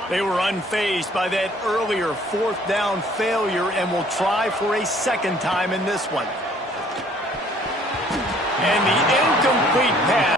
They were unfazed by that earlier 4th down failure and will try for a 2nd time in this one. And the incomplete pass.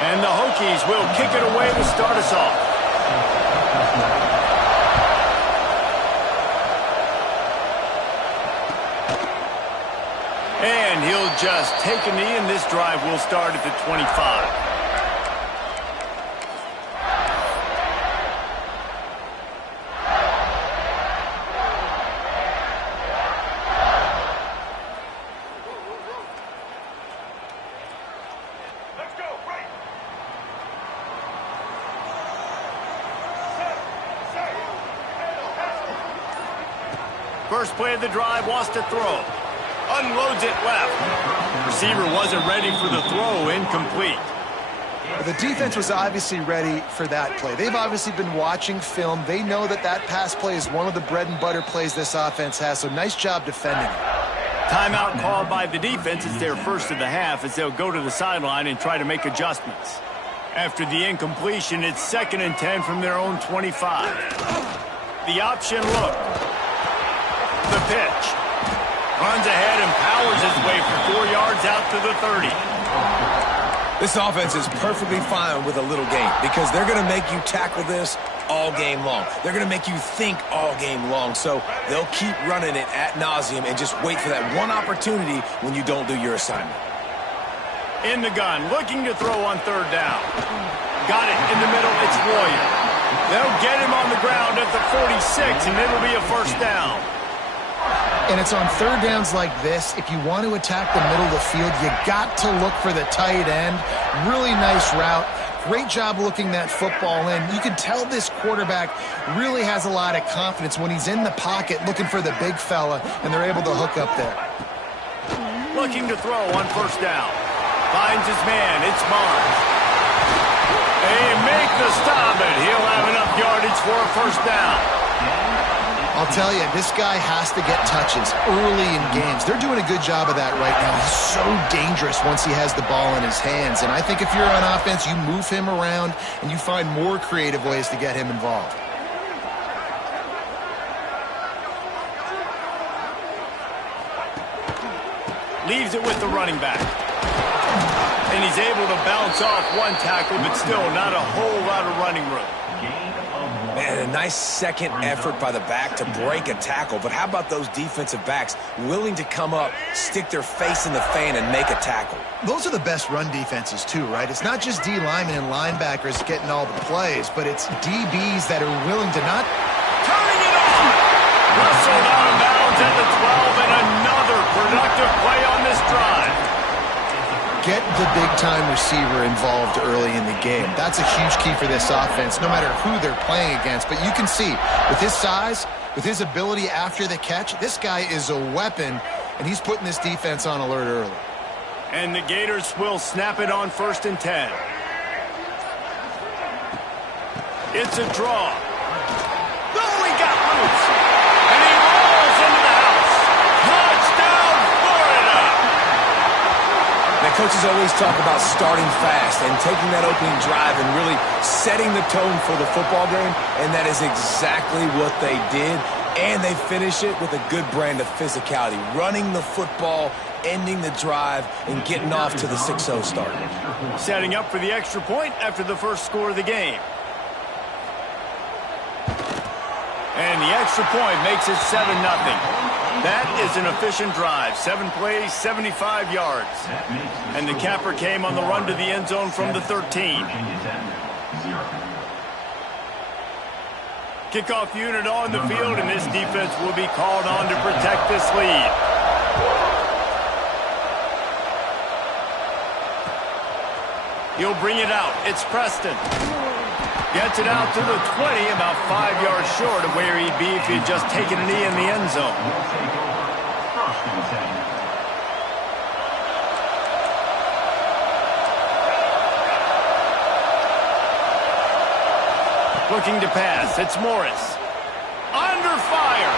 And the Hokies will kick it away to start us off. And he'll just take a knee, and this drive will start at the 25. First play of the drive, wants to throw. Unloads it left. Receiver wasn't ready for the throw, incomplete. Well, the defense was obviously ready for that play. They've obviously been watching film. They know that that pass play is one of the bread and butter plays this offense has, so nice job defending it. Timeout called by the defense. It's their first of the half as they'll go to the sideline and try to make adjustments. After the incompletion, it's 2nd and 10 from their own 25. The option look. The pitch. Runs ahead and powers his way for 4 yards out to the 30. This offense is perfectly fine with a little game because they're going to make you tackle this all game long. They're going to make you think all game long. So they'll keep running it ad nauseum and just wait for that one opportunity when you don't do your assignment. In the gun, looking to throw on 3rd down. Got it in the middle. It's Royer. They'll get him on the ground at the 46, and it'll be a 1st down. And it's on 3rd downs like this. If you want to attack the middle of the field, you got to look for the tight end. Really nice route. Great job looking that football in. You can tell this quarterback really has a lot of confidence when he's in the pocket looking for the big fella, and they're able to hook up there. Looking to throw on 1st down. Finds his man. It's Barnes. They make the stop, and he'll have enough yardage for a 1st down. I'll tell you, this guy has to get touches early in games. They're doing a good job of that right now. He's so dangerous once he has the ball in his hands. And I think if you're on offense, you move him around and you find more creative ways to get him involved. Leaves it with the running back. And he's able to bounce off one tackle, but still not a whole lot of running room. Man, a nice second effort by the back to break a tackle. But how about those defensive backs willing to come up, stick their face in the fan, and make a tackle? Those are the best run defenses, too, right? It's not just D linemen and linebackers getting all the plays, but it's DBs that are willing to not... Turning it on! Russelled out of bounds at the 12, and another productive play on this drive. Get the big-time receiver involved early in the game. That's a huge key for this offense, no matter who they're playing against. But you can see, with his size, with his ability after the catch, this guy is a weapon, and he's putting this defense on alert early. And the Gators will snap it on 1st and 10. It's a draw. Oh, he got loose. And he rolls into the house. Touchdown, Florida! Now, coaches always talk about starting fast and taking that opening drive and really setting the tone for the football game, and that is exactly what they did. And they finish it with a good brand of physicality, running the football, ending the drive, and getting off to the 6-0 start. Setting up for the extra point after the first score of the game. And the extra point makes it 7-0. That is an efficient drive. 7 plays, 75 yards. And the capper came on the run to the end zone from the 13. Kickoff unit on the field, and this defense will be called on to protect this lead. He'll bring it out. It's Preston. Gets it out to the 20, about 5 yards short of where he'd be if he had just taken a knee in the end zone. Looking to pass. It's Morris. Under fire.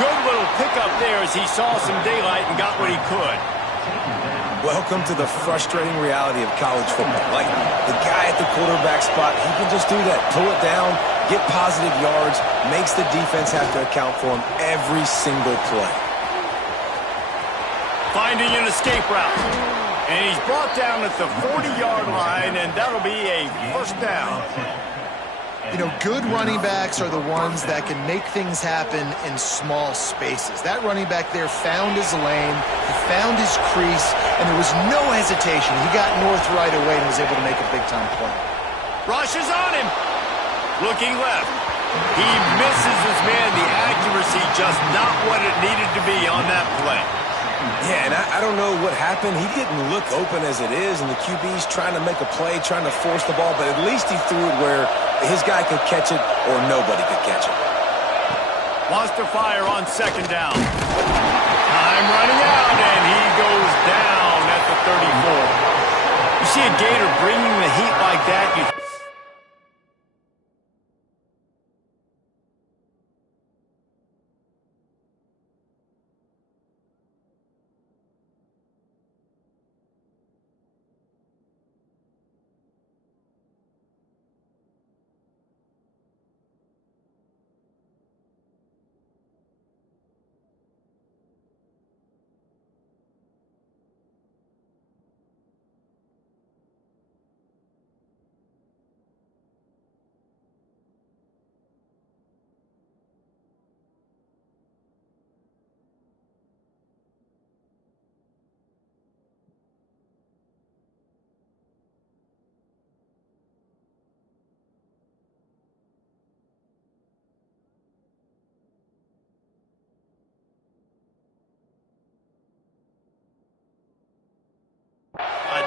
Good little pickup there as he saw some daylight and got what he could. Welcome to the frustrating reality of college football. Like, the guy at the quarterback spot, he can just do that. Pull it down, get positive yards, makes the defense have to account for him every single play. Finding an escape route. And he's brought down at the 40-yard line, and that'll be a first down. You know, good running backs are the ones that can make things happen in small spaces. That running back there found his lane, he found his crease, and there was no hesitation. He got north right away and was able to make a big-time play. Rush is on him. Looking left. He misses his man. The accuracy just not what it needed to be on that play. Yeah, and I don't know what happened. He didn't look open as it is, and the QB's trying to make a play, trying to force the ball, but at least he threw it where his guy could catch it or nobody could catch it. Wants to fire on second down. Time running out, and he goes down at the 34. You see a Gator bringing the heat like that, you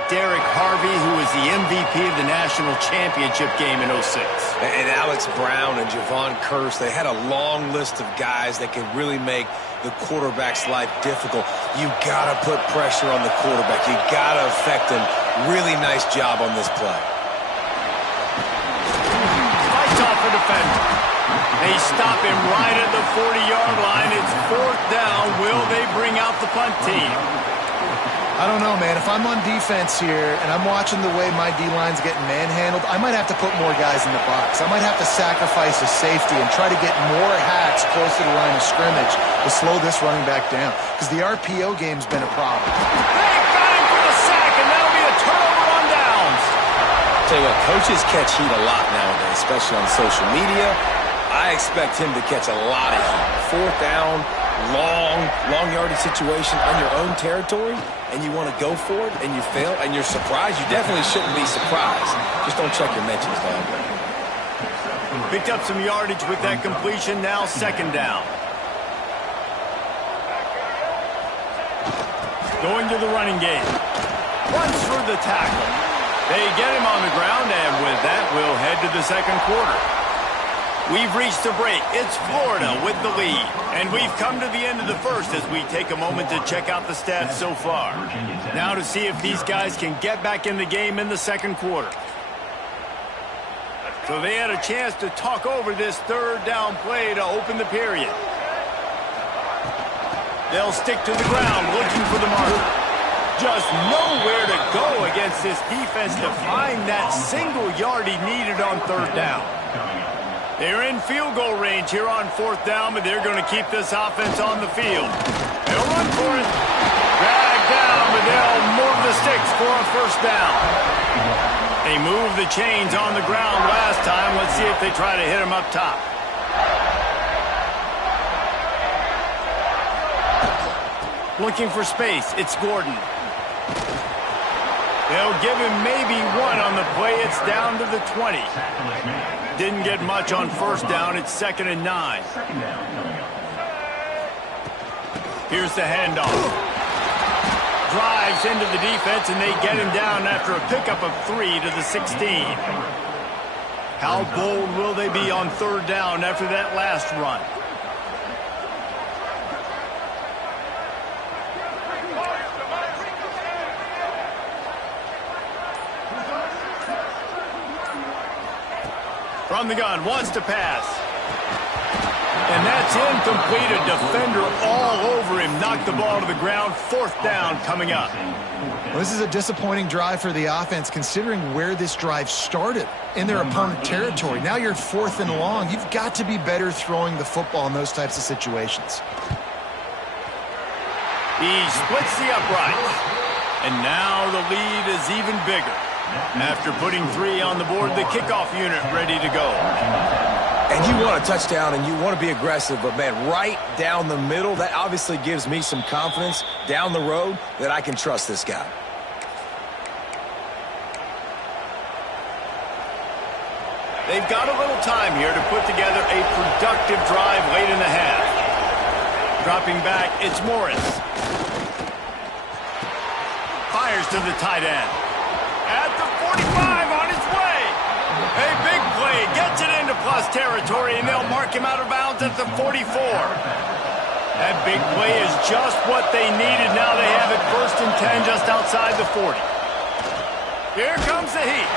Derek Harvey, who was the MVP of the national championship game in 06. And Alex Brown and Javon Curse, they had a long list of guys that could really make the quarterback's life difficult. You got to put pressure on the quarterback. You got to affect him. Really nice job on this play. Fights off a defender. They stop him right at the 40-yard line. It's fourth down. Will they bring out the punt team? I don't know, man. If I'm on defense here and I'm watching the way my D-line's getting manhandled, I might have to put more guys in the box. I might have to sacrifice a safety and try to get more hacks close to the line of scrimmage to slow this running back down, because the RPO game's been a problem. They got him for the sack, and that'll be a turnover on downs. Tell you what, coaches catch heat a lot nowadays, especially on social media. I expect him to catch a lot of heat. Fourth down, long yardage situation on your own territory, and you want to go for it, and you fail, and you're surprised. You definitely shouldn't be surprised. Just don't check your mentions, dog. Picked up some yardage with that completion. Now second down. Going to the running game. Runs for the tackle. They get him on the ground, and with that, we'll head to the second quarter. We've reached the break. It's Florida with the lead. And we've come to the end of the first as we take a moment to check out the stats so far. Now to see if these guys can get back in the game in the second quarter. So they had a chance to talk over this third down play to open the period. They'll stick to the ground looking for the mark. Just nowhere to go against this defense to find that single yard he needed on third down. They're in field goal range here on fourth down, but they're going to keep this offense on the field. They'll run for it. Dragged down, but they'll move the sticks for a first down. They moved the chains on the ground last time. Let's see if they try to hit them up top. Looking for space. It's Gordon. They'll give him maybe one on the play. It's down to the 20. Didn't get much on first down. It's 2nd and 9. Here's the handoff. Drives into the defense, and they get him down after a pickup of 3 to the 16. How bold will they be on third down after that last run? From the gun, wants to pass. And that's incomplete. A defender all over him. Knocked the ball to the ground. Fourth down coming up. Well, this is a disappointing drive for the offense, considering where this drive started, in their opponent territory. Now you're 4th and long. You've got to be better throwing the football in those types of situations. He splits the upright. And now the lead is even bigger. After putting 3 on the board, the kickoff unit ready to go. And you want a touchdown and you want to be aggressive, but man, right down the middle, that obviously gives me some confidence down the road that I can trust this guy. They've got a little time here to put together a productive drive late in the half. Dropping back, it's Morris. Fires to the tight end. At the 45, on his way. A big play, gets it into plus territory, and they'll mark him out of bounds at the 44. That big play is just what they needed. Now they have it 1st and 10 just outside the 40. Here comes the heat.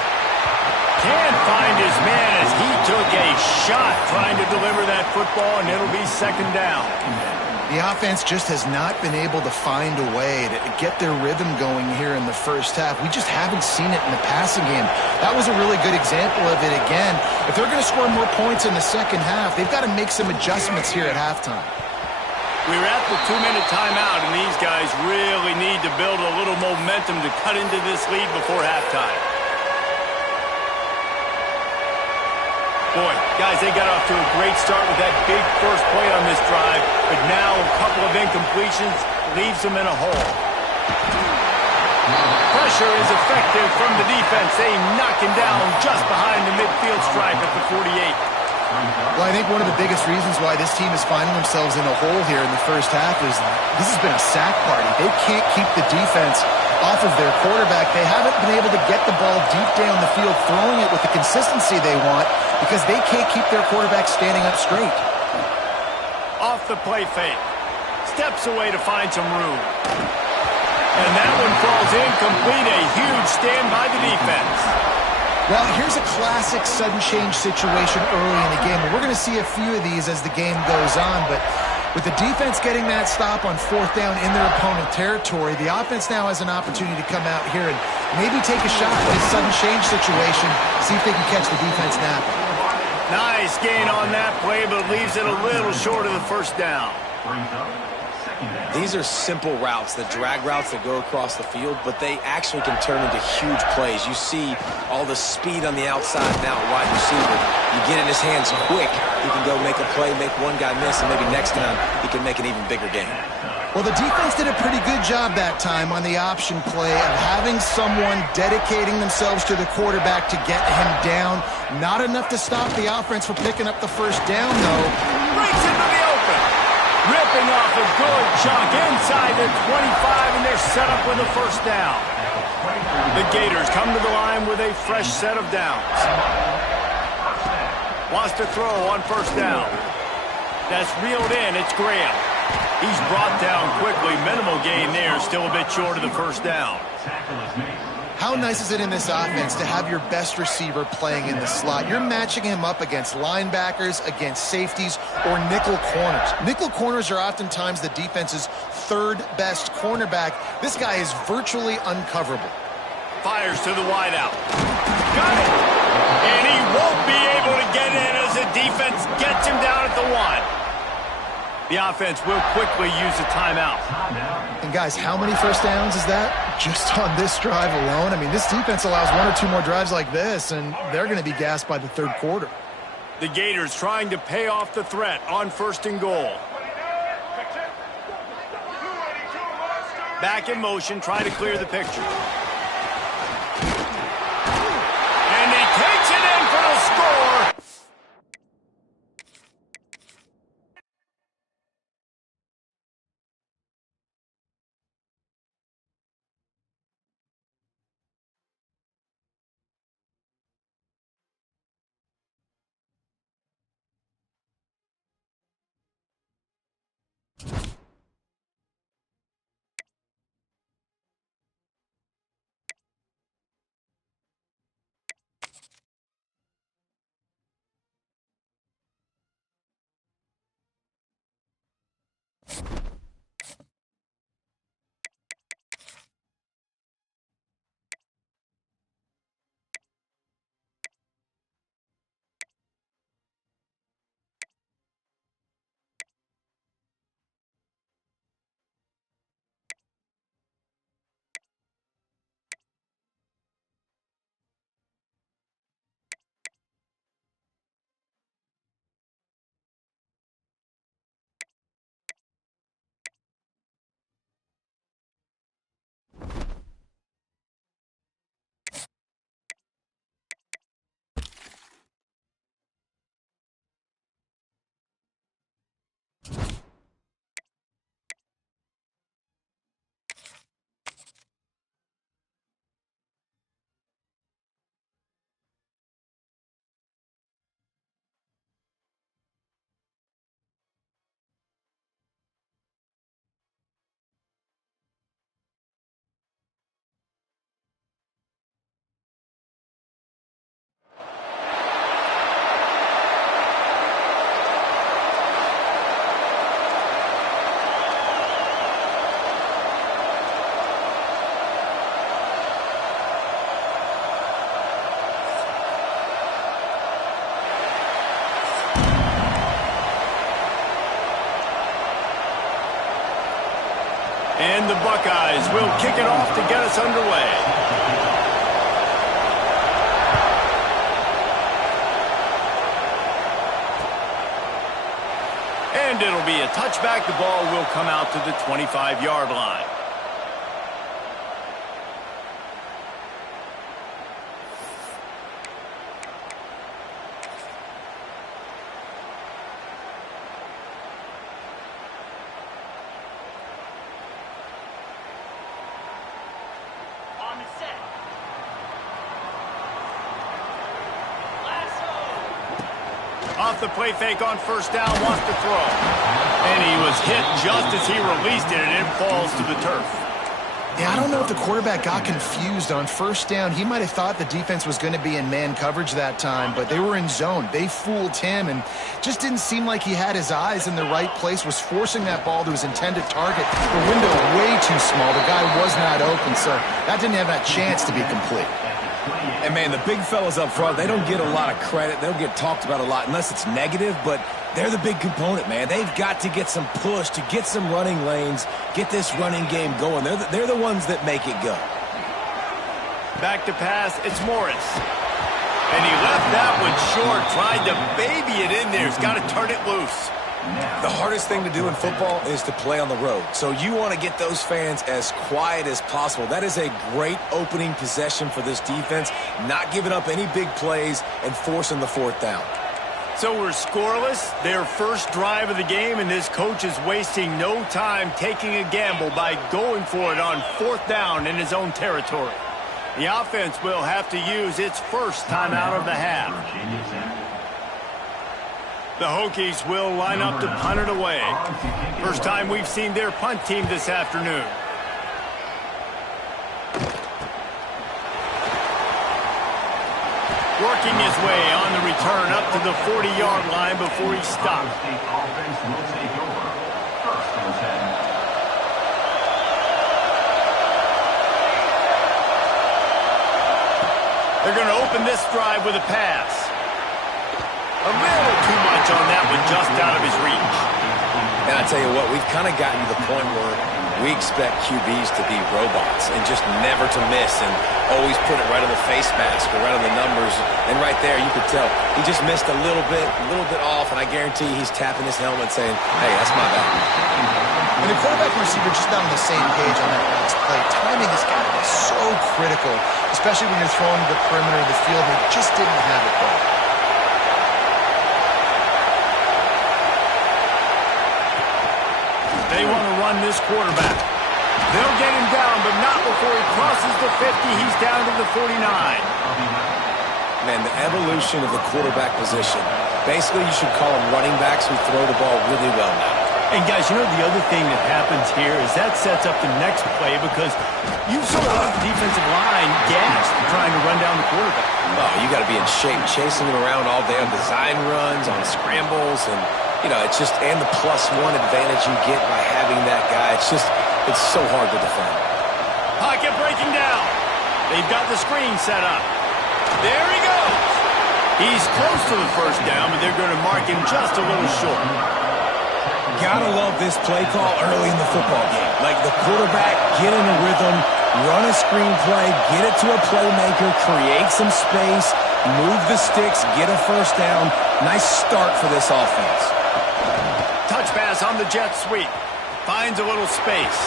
Can't find his man as he took a shot trying to deliver that football, and it'll be 2nd down. The offense just has not been able to find a way to get their rhythm going here in the first half. We just haven't seen it in the passing game. That was a really good example of it again. If they're going to score more points in the second half, they've got to make some adjustments here at halftime. We're at the 2-minute timeout, and these guys really need to build a little momentum to cut into this lead before halftime. Boy, guys, they got off to a great start with that big first play on this drive, but now a couple of incompletions leaves them in a hole. Pressure is effective from the defense. They knock him down just behind the midfield stripe at the 48. Well, I think one of the biggest reasons why this team is finding themselves in a hole here in the first half is this has been a sack party. They can't keep the defense off of their quarterback. They haven't been able to get the ball deep down the field, throwing it with the consistency they want, because they can't keep their quarterback standing up straight. Off the play fake. Steps away to find some room. And that one falls incomplete. A huge stand by the defense. Well, here's a classic sudden change situation early in the game. We're going to see a few of these as the game goes on, but with the defense getting that stop on 4th down in their opponent territory, the offense now has an opportunity to come out here and maybe take a shot at a sudden change situation, see if they can catch the defense napping. Nice gain on that play, but leaves it a little short of the 1st down. These are simple routes, the drag routes that go across the field, but they actually can turn into huge plays. You see all the speed on the outside now, wide receiver. You get in his hands quick, he can go make a play, make one guy miss, and maybe next time he can make an even bigger gain. Well, the defense did a pretty good job that time on the option play of having someone dedicating themselves to the quarterback to get him down. Not enough to stop the offense from picking up the 1st down, though. Breaks into the open. Ripping off a good chunk inside the 25, and they're set up with a 1st down. The Gators come to the line with a fresh set of downs. Wants to throw on 1st down. That's reeled in. It's Graham. He's brought down quickly. Minimal gain there. Still a bit short of the 1st down. How nice is it in this offense to have your best receiver playing in the slot? You're matching him up against linebackers, against safeties, or nickel corners. Nickel corners are oftentimes the defense's 3rd best cornerback. This guy is virtually uncoverable. Fires to the wideout. Got it! And he won't be able to get in as the defense gets him down at the 1. The offense will quickly use a timeout. And guys, how many 1st downs is that? Just on this drive alone? I mean, this defense allows 1 or 2 more drives like this, and they're going to be gassed by the 3rd quarter. The Gators trying to pay off the threat on 1st and goal. Back in motion, trying to clear the picture. And he takes it in for the score. And the Buckeyes will kick it off to get us underway. And it'll be a touchback. The ball will come out to the 25-yard line. Off the play fake on first down, wants to throw. And he was hit just as he released it, and it falls to the turf. Yeah, I don't know if the quarterback got confused on first down. He might have thought the defense was going to be in man coverage that time, but they were in zone. They fooled him and just didn't seem like he had his eyes in the right place, was forcing that ball to his intended target. The window way too small. The guy was not open, so that didn't have that chance to be complete. And, man, the big fellas up front, they don't get a lot of credit. They don't get talked about a lot unless it's negative, but they're the big component, man. They've got to get some push, to get some running lanes, get this running game going. They're the ones that make it go. Back to pass, it's Morris. And he left that one short, tried to baby it in there. He's got to turn it loose. The hardest thing to do in football is to play on the road. So you want to get those fans as quiet as possible. That is a great opening possession for this defense, not giving up any big plays and forcing the fourth down. So we're scoreless, their first drive of the game, and this coach is wasting no time taking a gamble by going for it on fourth down in his own territory. The offense will have to use its first timeout of the half. The Hokies will line up to punt it away. First time we've seen their punt team this afternoon. Working his way on the return up to the 40-yard line before he stopped. They're going to open this drive with a pass. A little too much on that one, just out of his reach. And I tell you what, we've kind of gotten to the point where we expect QBs to be robots and just never to miss and always put it right on the face mask or right on the numbers. And right there, you could tell he just missed a little bit off, and I guarantee he's tapping his helmet saying, hey, that's my bad. And the quarterback and receiver just not on the same page on that last play. Timing has got to be so critical, especially when you're throwing to the perimeter of the field. They just didn't have it there. They want to run this quarterback. They'll get him down, but not before he crosses the 50. He's down to the 49. Man, the evolution of the quarterback position. Basically, you should call them running backs who throw the ball really well now. And, guys, you know the other thing that happens here is that sets up the next play because you saw the defensive line gassed trying to run down the quarterback. Oh, you got to be in shape, chasing him around all day on design runs, on scrambles, and, you know, it's just, and the +1 advantage you get by having that guy. It's just, it's so hard to defend. Pocket breaking down. They've got the screen set up. There he goes. He's close to the first down, but they're going to mark him just a little short. Gotta love this play call early in the football game. Like the quarterback, get in a rhythm, run a screen play, get it to a playmaker, create some space, move the sticks, get a first down. Nice start for this offense. Touch pass on the jet sweep. Finds a little space.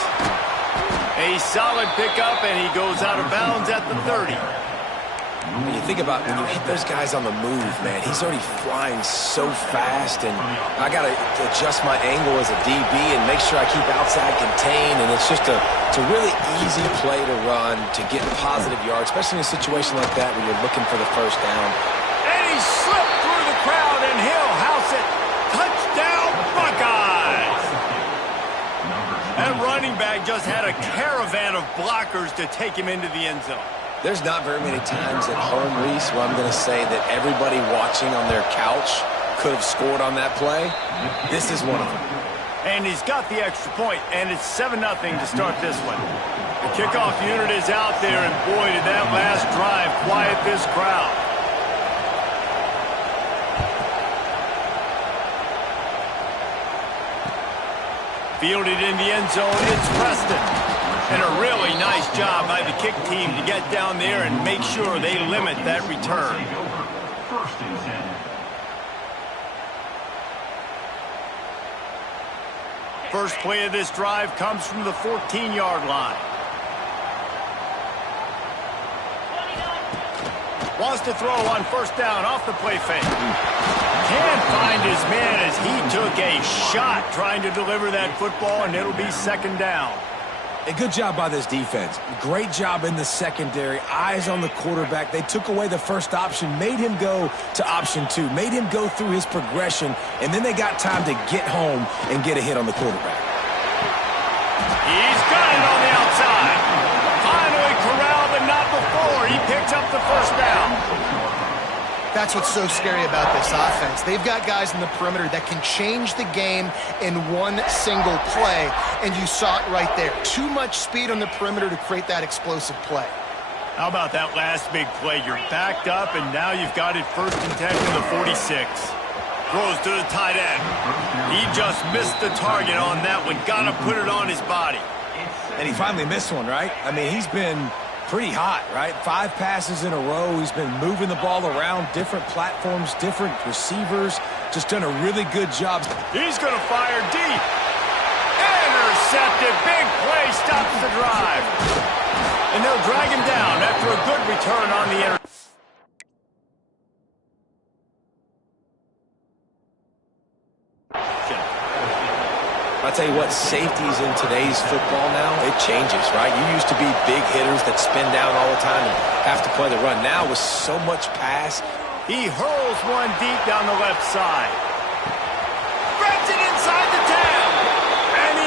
A solid pickup, and he goes out of bounds at the 30. When you think about when you hit those guys on the move, man, he's already flying so fast, and I got to adjust my angle as a DB and make sure I keep outside contained, and it's just it's a really easy play to run to get positive yards, especially in a situation like that where you're looking for the first down. And he slipped through the crowd, and he'll house it. Touchdown, Buckeyes! That running back just had a caravan of blockers to take him into the end zone. There's not very many times at home, Reese, where I'm going to say that everybody watching on their couch could have scored on that play. This is one of them. And he's got the extra point, and it's 7-0 to start this one. The kickoff unit is out there, and boy, did that last drive quiet this crowd. Fielded in the end zone, it's Preston. And a really nice job by the kick team to get down there and make sure they limit that return. First and 10. First play of this drive comes from the 14-yard line. Wants to throw on first down off the play fake. Can't find his man as he took a shot trying to deliver that football, and it'll be second down. A good job by this defense. Great job in the secondary. Eyes on the quarterback. They took away the first option, made him go to option 2, made him go through his progression, and then they got time to get home and get a hit on the quarterback. He's got it on the outside. Finally corralled, but not before. He picks up the first down. That's what's so scary about this offense. They've got guys in the perimeter that can change the game in one single play, and you saw it right there. Too much speed on the perimeter to create that explosive play. How about that last big play? You're backed up, and now you've got it first and 10 from the 46. Throws to the tight end. He just missed the target on that one. Got to put it on his body. And he finally missed one, right? I mean, he's been pretty hot, right? 5 passes in a row. He's been moving the ball around, different platforms, different receivers. Just done a really good job. He's going to fire deep. Intercepted. Big play stops the drive. And they'll drag him down after a good return on the interception. I'll tell you what, safeties in today's football now, it changes, right? You used to be big hitters that spin down all the time and have to play the run. Now with so much pass. He hurls one deep down the left side. Grabs it inside the 10. And the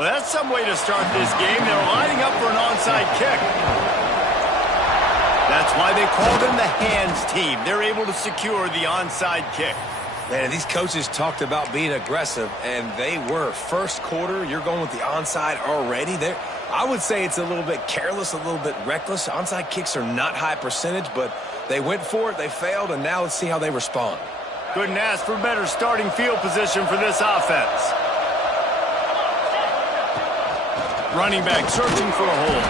Well, that's some way to start this game. They're lining up for an onside kick. That's why they call them the hands team. They're able to secure the onside kick. Man, these coaches talked about being aggressive, and they were. First quarter, you're going with the onside already. I would say it's a little bit careless, a little bit reckless. Onside kicks are not high percentage, but they went for it, they failed, and now let's see how they respond. Couldn't ask for better starting field position for this offense. Running back searching for a hole.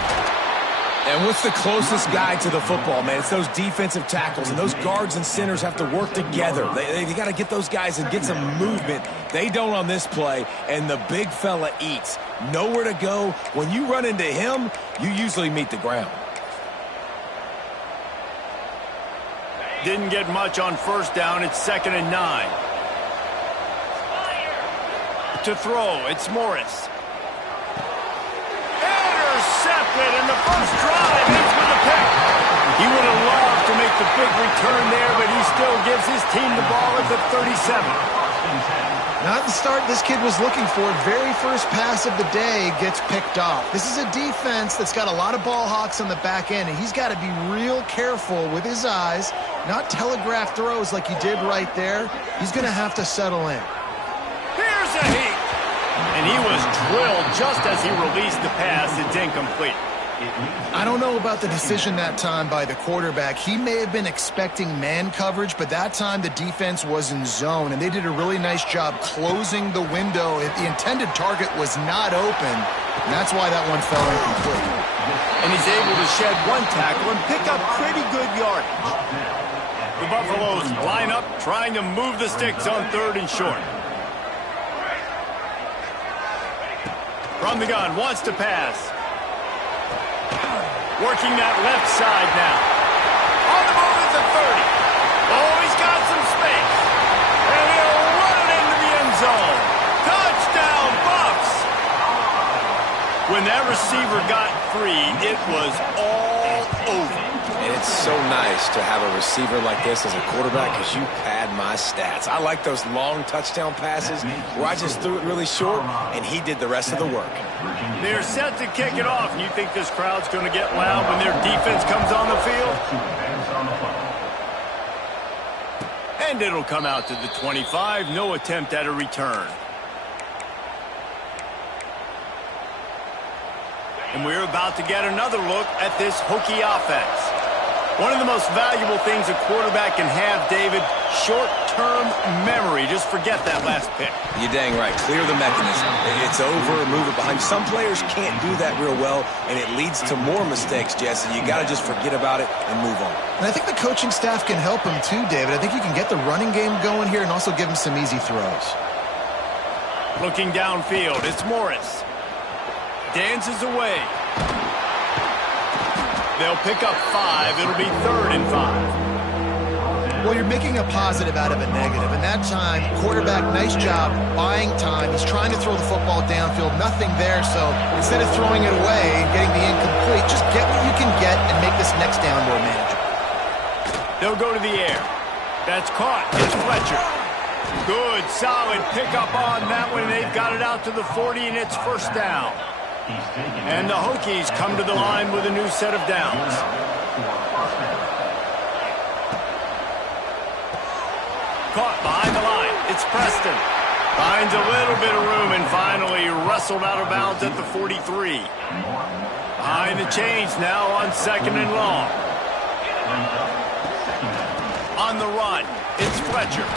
And what's the closest guy to the football, man? It's those defensive tackles, and those guards and centers have to work together. They got to get those guys and get some movement. They don't on this play, and the big fella eats. Nowhere to go. When you run into him, you usually meet the ground. Didn't get much on first down. It's 2nd and 9. To throw, it's Morris. Intercepted, and the first drive ends with a pick. He would have loved to make the big return there, but he still gives his team the ball at the 37. Not the start this kid was looking for. Very first pass of the day gets picked off. This is a defense that's got a lot of ball hawks on the back end, and he's got to be real careful with his eyes, not telegraph throws like he did right there. He's going to have to settle in. Here's a heat. And he was drilled just as he released the pass. It's incomplete. I don't know about the decision that time by the quarterback. He may have been expecting man coverage, but that time the defense was in zone, and they did a really nice job closing the window. The intended target was not open, and that's why that one fell incomplete. And he's able to shed one tackle and pick up pretty good yardage. The Buffaloes line up, trying to move the sticks on 3rd and short. From the gun, wants to pass. Working that left side now. On the move at the 30. Oh, he's got some space. And he'll run it into the end zone. Touchdown, Buffs! When that receiver got free, it was all over. And it's so nice to have a receiver like this as a quarterback because you pad my stats. I like those long touchdown passes where I just threw it really short and he did the rest of the work. They're set to kick it off, and you think this crowd's going to get loud when their defense comes on the field? And it'll come out to the 25. No attempt at a return. And we're about to get another look at this Hokie offense. One of the most valuable things a quarterback can have, David, short-term memory. Just forget that last pick. You're dang right. Clear the mechanism. It's over, move it behind. Some players can't do that real well, and it leads to more mistakes, Jesse. You got to just forget about it and move on. And I think the coaching staff can help him too, David. I think you can get the running game going here and also give him some easy throws. Looking downfield, it's Morris. Dances away. They'll pick up 5. It'll be 3rd and 5. Well, you're making a positive out of a negative. And that time, quarterback, nice job buying time. He's trying to throw the football downfield. Nothing there. So instead of throwing it away and getting the incomplete, just get what you can get and make this next down more manageable. They'll go to the air. That's caught. It's Fletcher. Good, solid pickup on that one. They've got it out to the 40, and it's 1st down. And the Hokies come to the line with a new set of downs. Caught behind the line. It's Preston. Finds a little bit of room and finally wrestled out of bounds at the 43. Behind the chains now on 2nd and long. On the run, it's Fletcher.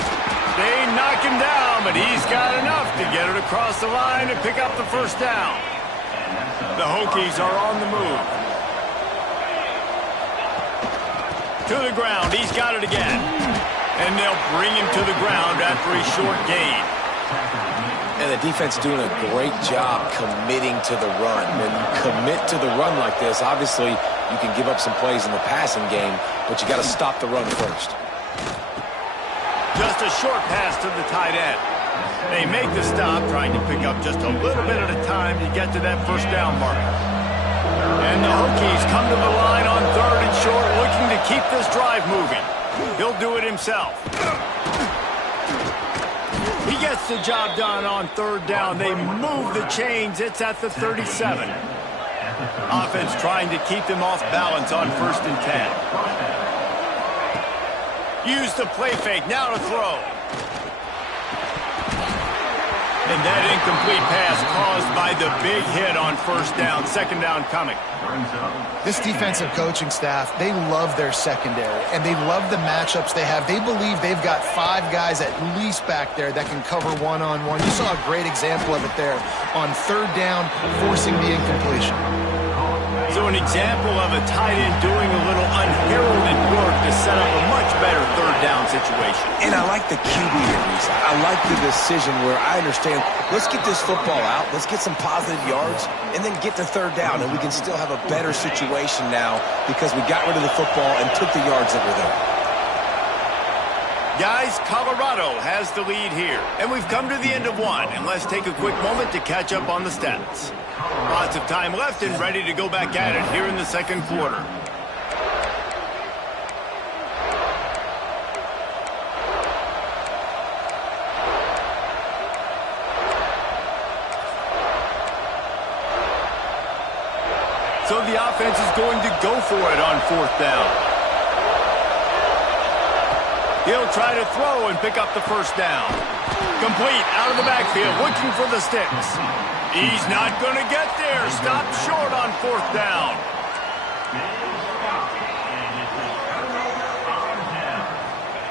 They knock him down, but he's got enough to get it across the line and pick up the 1st down. The Hokies are on the move. To the ground. He's got it again. And they'll bring him to the ground after a short gain. And the defense doing a great job committing to the run. When you commit to the run like this, obviously you can give up some plays in the passing game, but you got to stop the run first. Just a short pass to the tight end. They make the stop, trying to pick up just a little bit at a time to get to that 1st down mark. And the Hokies come to the line on 3rd and short, looking to keep this drive moving. He'll do it himself. He gets the job done on third down. They move the chains. It's at the 37. Offense trying to keep them off balance on 1st and 10. Use the play fake. Now to throw. And that incomplete pass caused by the big hit on 1st down. 2nd down coming. This defensive coaching staff, they love their secondary, and they love the matchups they have. They believe they've got 5 guys at least back there that can cover one-on-one. You saw a great example of it there on 3rd down, forcing the incompletion. So an example of a tight end doing a little unheralded work to set up a much better 3rd down situation. And I like the QB here, Reese. I like the decision where I understand, let's get this football out, let's get some positive yards, and then get to 3rd down, and we can still have a better situation now because we got rid of the football and took the yards that were there. Guys, Colorado has the lead here, and we've come to the end of one, and let's take a quick moment to catch up on the stats. Lots of time left and ready to go back at it here in the 2nd quarter. So the offense is going to go for it on 4th down. He'll try to throw and pick up the 1st down. Complete out of the backfield, looking for the sticks. He's not going to get there. Stopped short on 4th down.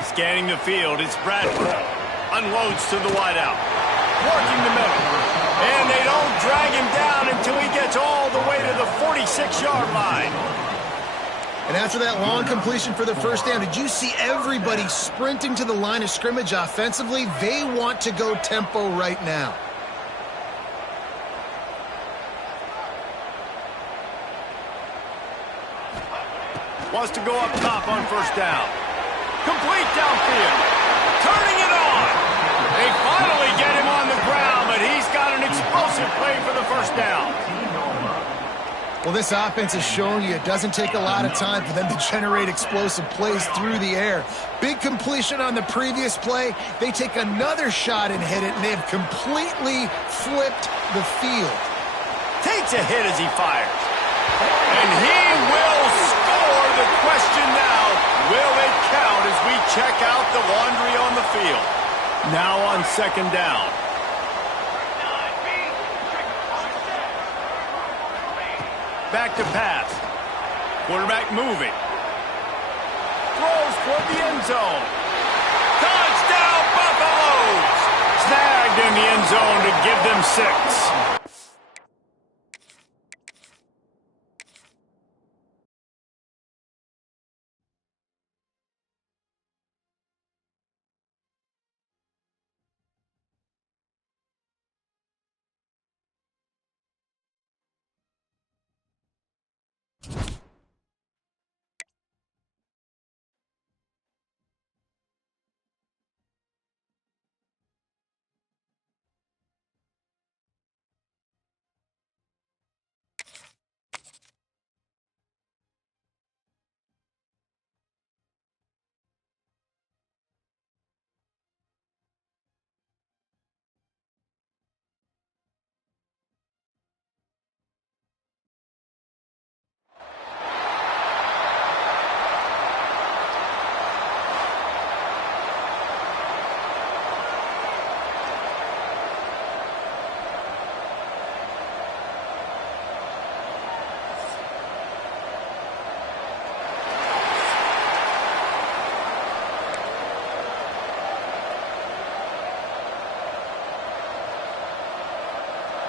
Scanning the field, it's Bradford. Unloads to the wideout. Working the middle. And they don't drag him down until he gets all the way to the 46-yard line. And after that long completion for the 1st down, did you see everybody sprinting to the line of scrimmage offensively? They want to go tempo right now. Wants to go up top on 1st down. Complete downfield. Turning it on. They finally get him on the ground, but he's got an explosive play for the 1st down. Well, this offense is showing you it doesn't take a lot of time for them to generate explosive plays through the air. Big completion on the previous play. They take another shot and hit it, and they have completely flipped the field. Takes a hit as he fires. And he will score. The question now, will it count as we check out the laundry on the field? Now on 2nd down. Back to pass. Quarterback moving. Throws toward the end zone. Touchdown, Buffaloes! Snagged in the end zone to give them 6.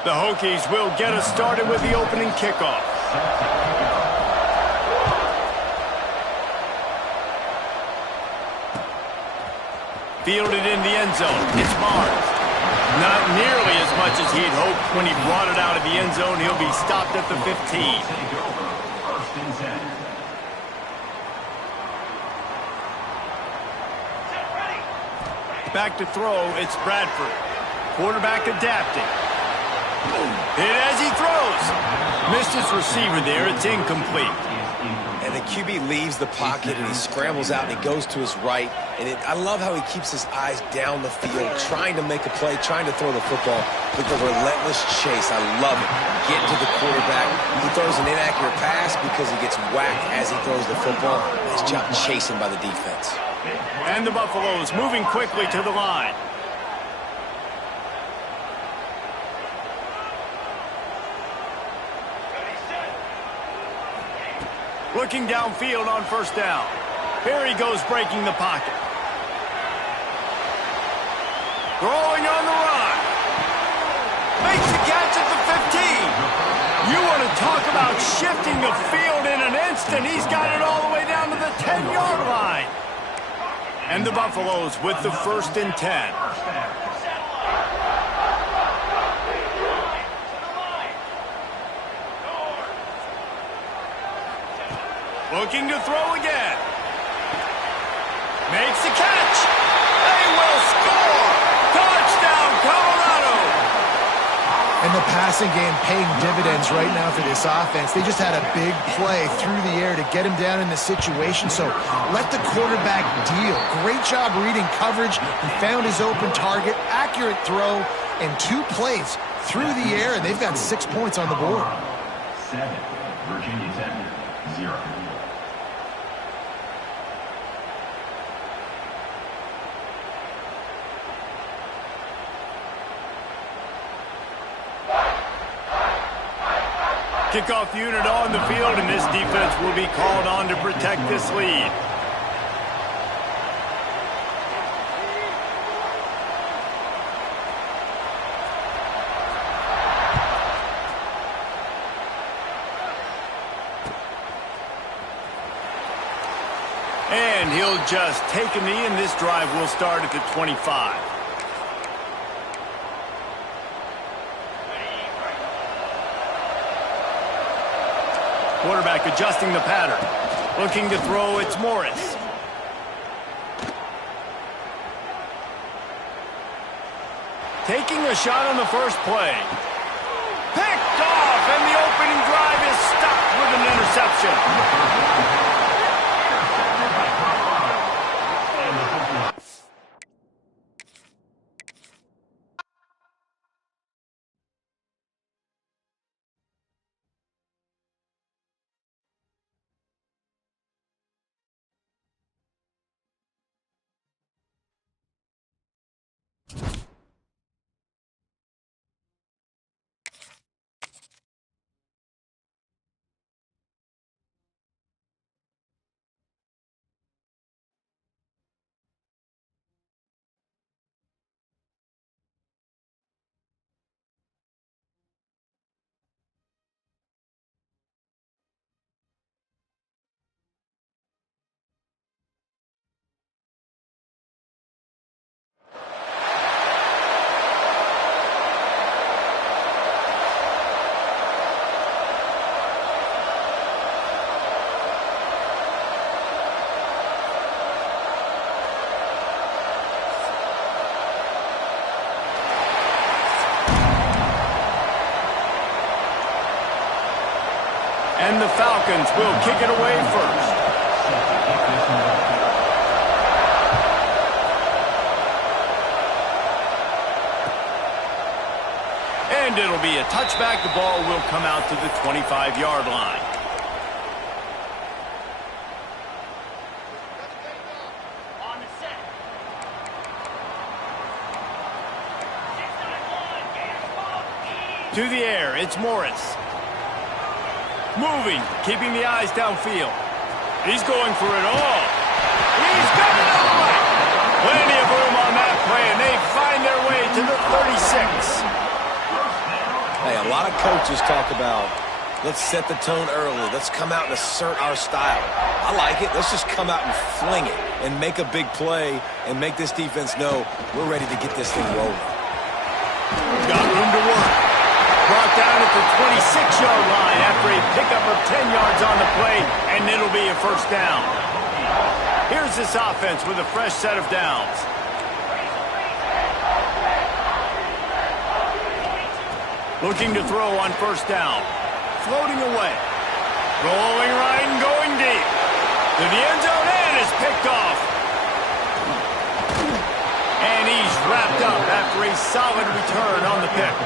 The Hokies will get us started with the opening kickoff. Fielded in the end zone. It's Barnes. Not nearly as much as he'd hoped when he brought it out of the end zone. He'll be stopped at the 15. Back to throw, it's Bradford. Quarterback adapting. Hit as he throws. Missed his receiver there. It's incomplete. And the QB leaves the pocket, and he scrambles out, and he goes to his right. And I love how he keeps his eyes down the field, trying to make a play, trying to throw the football with the relentless chase. I love it. Getting to the quarterback. He throws an inaccurate pass because he gets whacked as he throws the football. Nice job chasing by the defense. And the Buffaloes moving quickly to the line. Looking downfield on first down. Here he goes, breaking the pocket. Throwing on the run. Makes the catch at the 15. You want to talk about shifting the field in an instant. He's got it all the way down to the 10-yard line. And the Buffaloes with the 1st and 10. Looking to throw again. Makes the catch. They will score. Touchdown, Colorado. And the passing game paying dividends right now for this offense. They just had a big play through the air to get him down in the situation. So let the quarterback deal. Great job reading coverage. He found his open target. Accurate throw. And 2 plays through the air. And they've got 6 points on the board. 7. Virginia Tech 0. Kickoff unit on the field, and this defense will be called on to protect this lead. And he'll just take a knee, and this drive will start at the 25. Quarterback adjusting the pattern. Looking to throw, it's Morris. Taking a shot on the first play. Picked off, and the opening drive is stopped with an interception. And the Falcons will kick it away first. And it'll be a touchback. The ball will come out to the 25-yard line. To the air, it's Morris. Moving, keeping the eyes downfield. He's going for it all. He's got it all right. Plenty of room on that play, and they find their way to the 36. Hey, a lot of coaches talk about, let's set the tone early. Let's come out and assert our style. I like it. Let's just come out and fling it and make a big play and make this defense know we're ready to get this thing rolling. Got room to work. Brought down at the 26-yard line after a pickup of 10 yards on the play, and it'll be a first down. Here's this offense with a fresh set of downs. Looking to throw on first down. Floating away. Rolling right and going To the end zone and is picked off. And he's wrapped up after a solid return on the pick.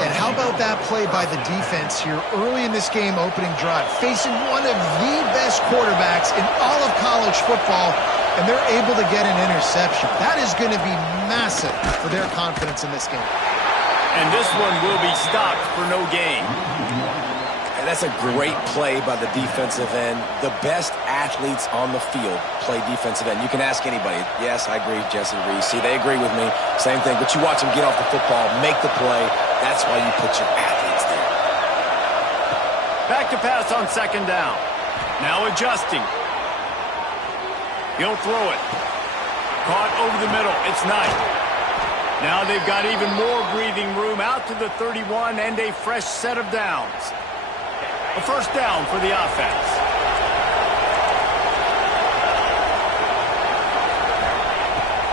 And how about that play by the defense here early in this game opening drive, facing one of the best quarterbacks in all of college football, and they're able to get an interception. That is going to be massive for their confidence in this game. And this one will be stopped for no gain. And that's a great play by the defensive end. The best athletes on the field play defensive end. You can ask anybody. Yes, I agree, Jesse Reese. See, they agree with me. Same thing. But you watch them get off the football, make the play. That's why you put your athletes there. Back to pass on second down. Now adjusting. He'll throw it. Caught over the middle. It's Knight. Now they've got even more breathing room out to the 31 and a fresh set of downs. A first down for the offense.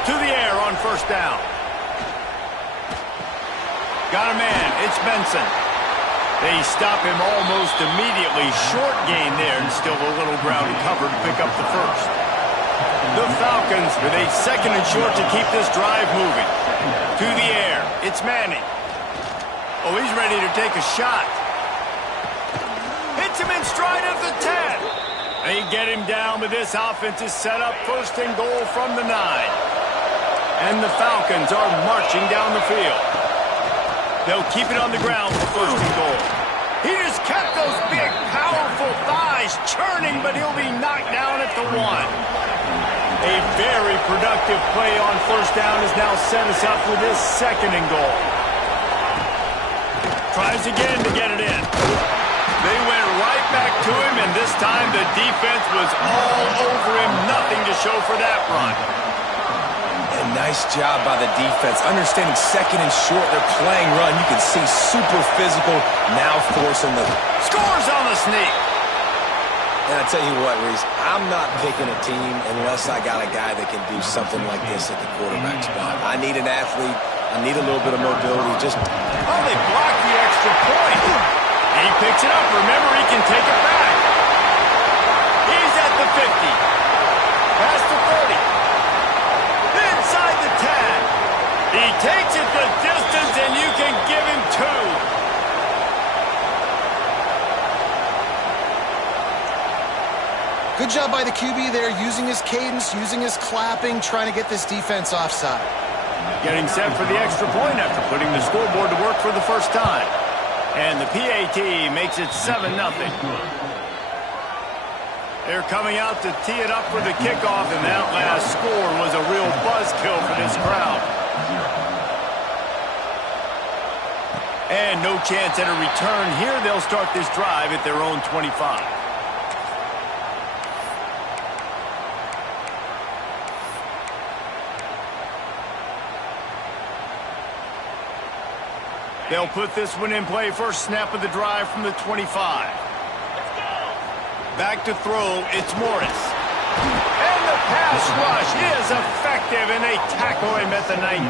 To the air on first down. Got a man. It's Benson. They stop him almost immediately. Short gain there and still a little ground to cover to pick up the first. The Falcons with a second and short to keep this drive moving. To the air. It's Manning. Oh, he's ready to take a shot. Hits him in stride at the 10. They get him down, but this offense is set up first and goal from the 9. And the Falcons are marching down the field. They'll keep it on the ground for first and goal. He just kept those big, powerful thighs churning, but he'll be knocked down at the 1. A very productive play on first down has now set us up with this second and goal. Tries again to get it in. They went right back to him, and this time the defense was all over him. Nothing to show for that run. And nice job by the defense. Understanding second and short, they're playing run. You can see super physical, now forcing the... Scores on the sneak. And I tell you what, Reese, I'm not picking a team unless I got a guy that can do something like this at the quarterback spot. I need an athlete. I need a little bit of mobility. Just... Oh, they blocked the extra point. He picks it up. Remember, he can take it back. He's at the 50. Past the 30. Inside the 10. He takes it the distance, and you can give him 2. Good job by the QB there, using his cadence, using his clapping, trying to get this defense offside. Getting set for the extra point after putting the scoreboard to work for the first time. And the PAT makes it 7-0. They're coming out to tee it up for the kickoff, and that last score was a real buzzkill for this crowd. And no chance at a return here. They'll start this drive at their own 25. They'll put this one in play. First snap of the drive from the 25. Back to throw. It's Morris. And the pass rush is effective, and they tackle him at the 19.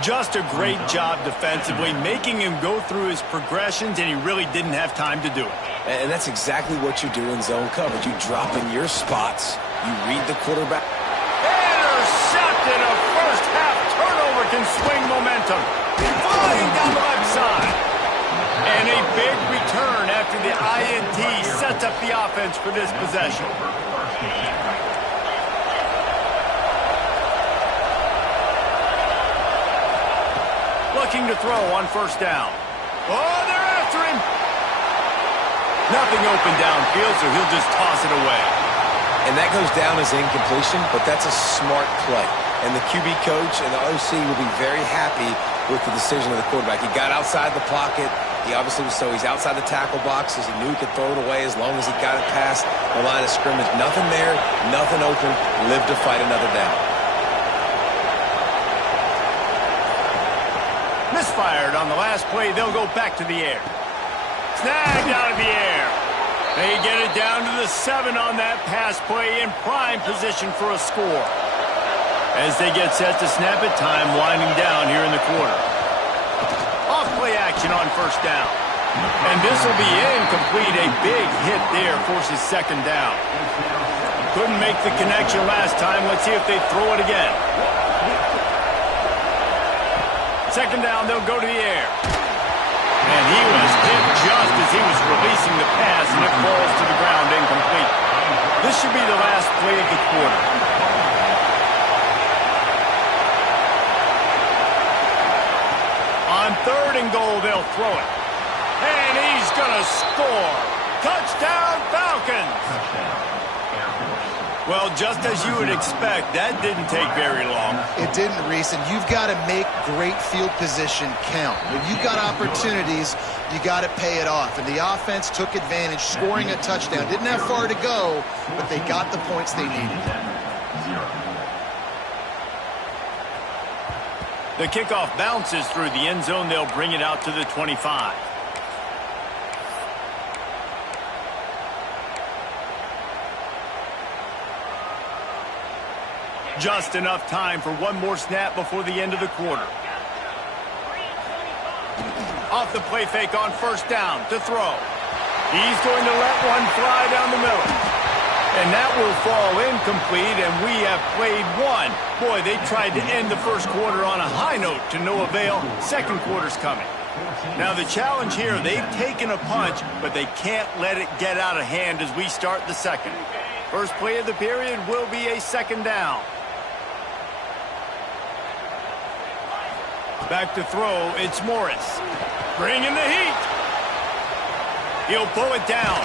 Just a great job defensively, making him go through his progressions, and he really didn't have time to do it. And that's exactly what you do in zone coverage. You drop in your spots. You read the quarterback. Intercepted. A first-half turnover can swing momentum. Flying down the left side. And a big return after the INT sets up the offense for this possession. Looking to throw on first down. Oh, they're after him. Nothing open downfield, so he'll just toss it away. And that goes down as incompletion, but that's a smart play. And the QB coach and the OC will be very happy with the decision of the quarterback. He got outside the pocket. He obviously was, so he's outside the tackle boxes. He knew he could throw it away as long as he got it past the line of scrimmage. Nothing there, nothing open. Live to fight another down. Misfired on the last play. They'll go back to the air. Snagged out of the air. They get it down to the 7 on that pass play, in prime position for a score. As they get set to snap it, time winding down here in the quarter. Off play action on first down. And this will be incomplete. A big hit there forces second down. Couldn't make the connection last time. Let's see if they throw it again. Second down, they'll go to the air. And he was hit just as he was releasing the pass, and it falls to the ground incomplete. This should be the last play of the quarter. On third and goal, they'll throw it. And he's going to score. Touchdown, Falcons! Well, just as you would expect, that didn't take very long. It didn't, Reese, and you've got to make great field position count. When you've got opportunities, you got to pay it off. And the offense took advantage, scoring a touchdown. Didn't have far to go, but they got the points they needed. The kickoff bounces through the end zone. They'll bring it out to the 25. Just enough time for one more snap before the end of the quarter. Off the play fake on first down to throw. He's going to let one fly down the middle. And that will fall incomplete, and we have played one. Boy, they tried to end the first quarter on a high note to no avail. Second quarter's coming. Now the challenge here, they've taken a punch, but they can't let it get out of hand as we start the second. First play of the period will be a second down. Back to throw, it's Morris. Bringing the heat. He'll pull it down.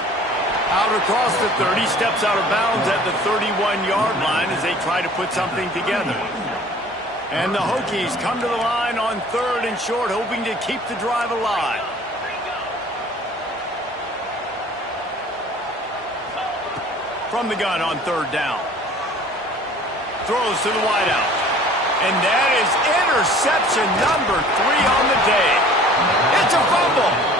Out across the 30, steps out of bounds at the 31-yard line as they try to put something together. And the Hokies come to the line on third and short, hoping to keep the drive alive. From the gun on third down. Throws to the wideout. And that is interception number 3 on the day. It's a fumble.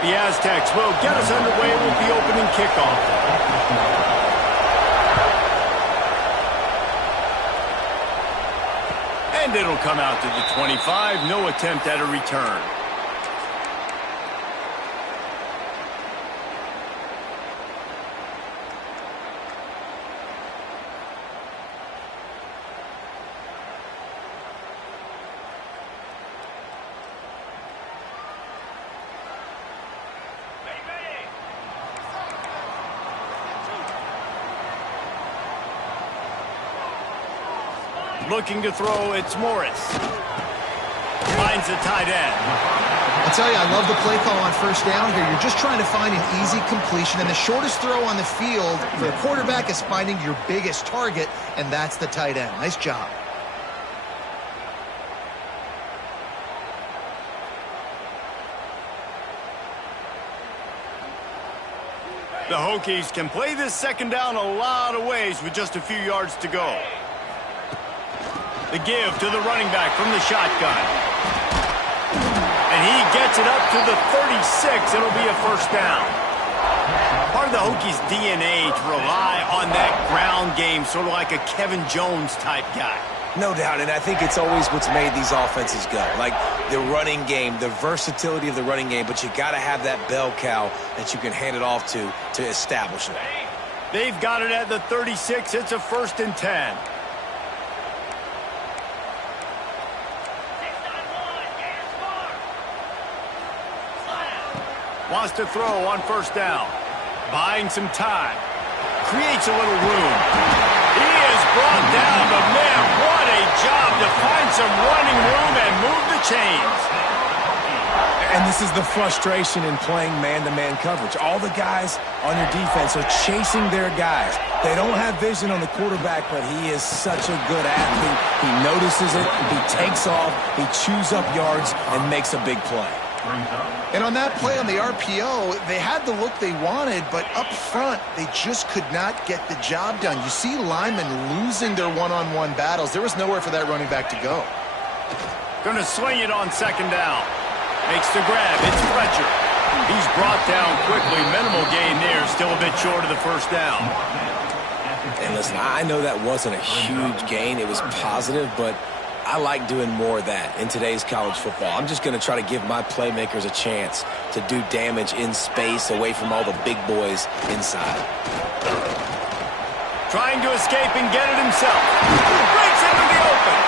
The Aztecs will get us underway with the opening kickoff. And it'll come out to the 25. No attempt at a return. Looking to throw, it's Morris. Finds the tight end. I'll tell you, I love the play call on first down here. You're just trying to find an easy completion, and the shortest throw on the field for the quarterback is finding your biggest target, and that's the tight end. Nice job. The Hokies can play this second down a lot of ways with just a few yards to go. The give to the running back from the shotgun. And he gets it up to the 36. It'll be a first down. Part of the Hokies' DNA to rely on that ground game, sort of like a Kevin Jones type guy. No doubt, and I think it's always what's made these offenses go. Like the running game, the versatility of the running game, but you got to have that bell cow that you can hand it off to establish it. They've got it at the 36. It's a 1st and 10. Wants to throw on first down. Buying some time. Creates a little room. He is brought down, but man, what a job to find some running room and move the chains. And this is the frustration in playing man-to-man coverage. All the guys on your defense are chasing their guys. They don't have vision on the quarterback, but he is such a good athlete. He notices it, he takes off, he chews up yards, and makes a big play. And on that play on the RPO, they had the look they wanted, but up front, they just could not get the job done. You see linemen losing their one-on-one battles. There was nowhere for that running back to go. Gonna swing it on second down. Makes the grab. It's Fletcher. He's brought down quickly. Minimal gain there. Still a bit short of the first down. And listen, I know that wasn't a huge gain. It was positive, but I like doing more of that in today's college football. I'm just going to try to give my playmakers a chance to do damage in space away from all the big boys inside. Trying to escape and get it himself. Breaks into the open.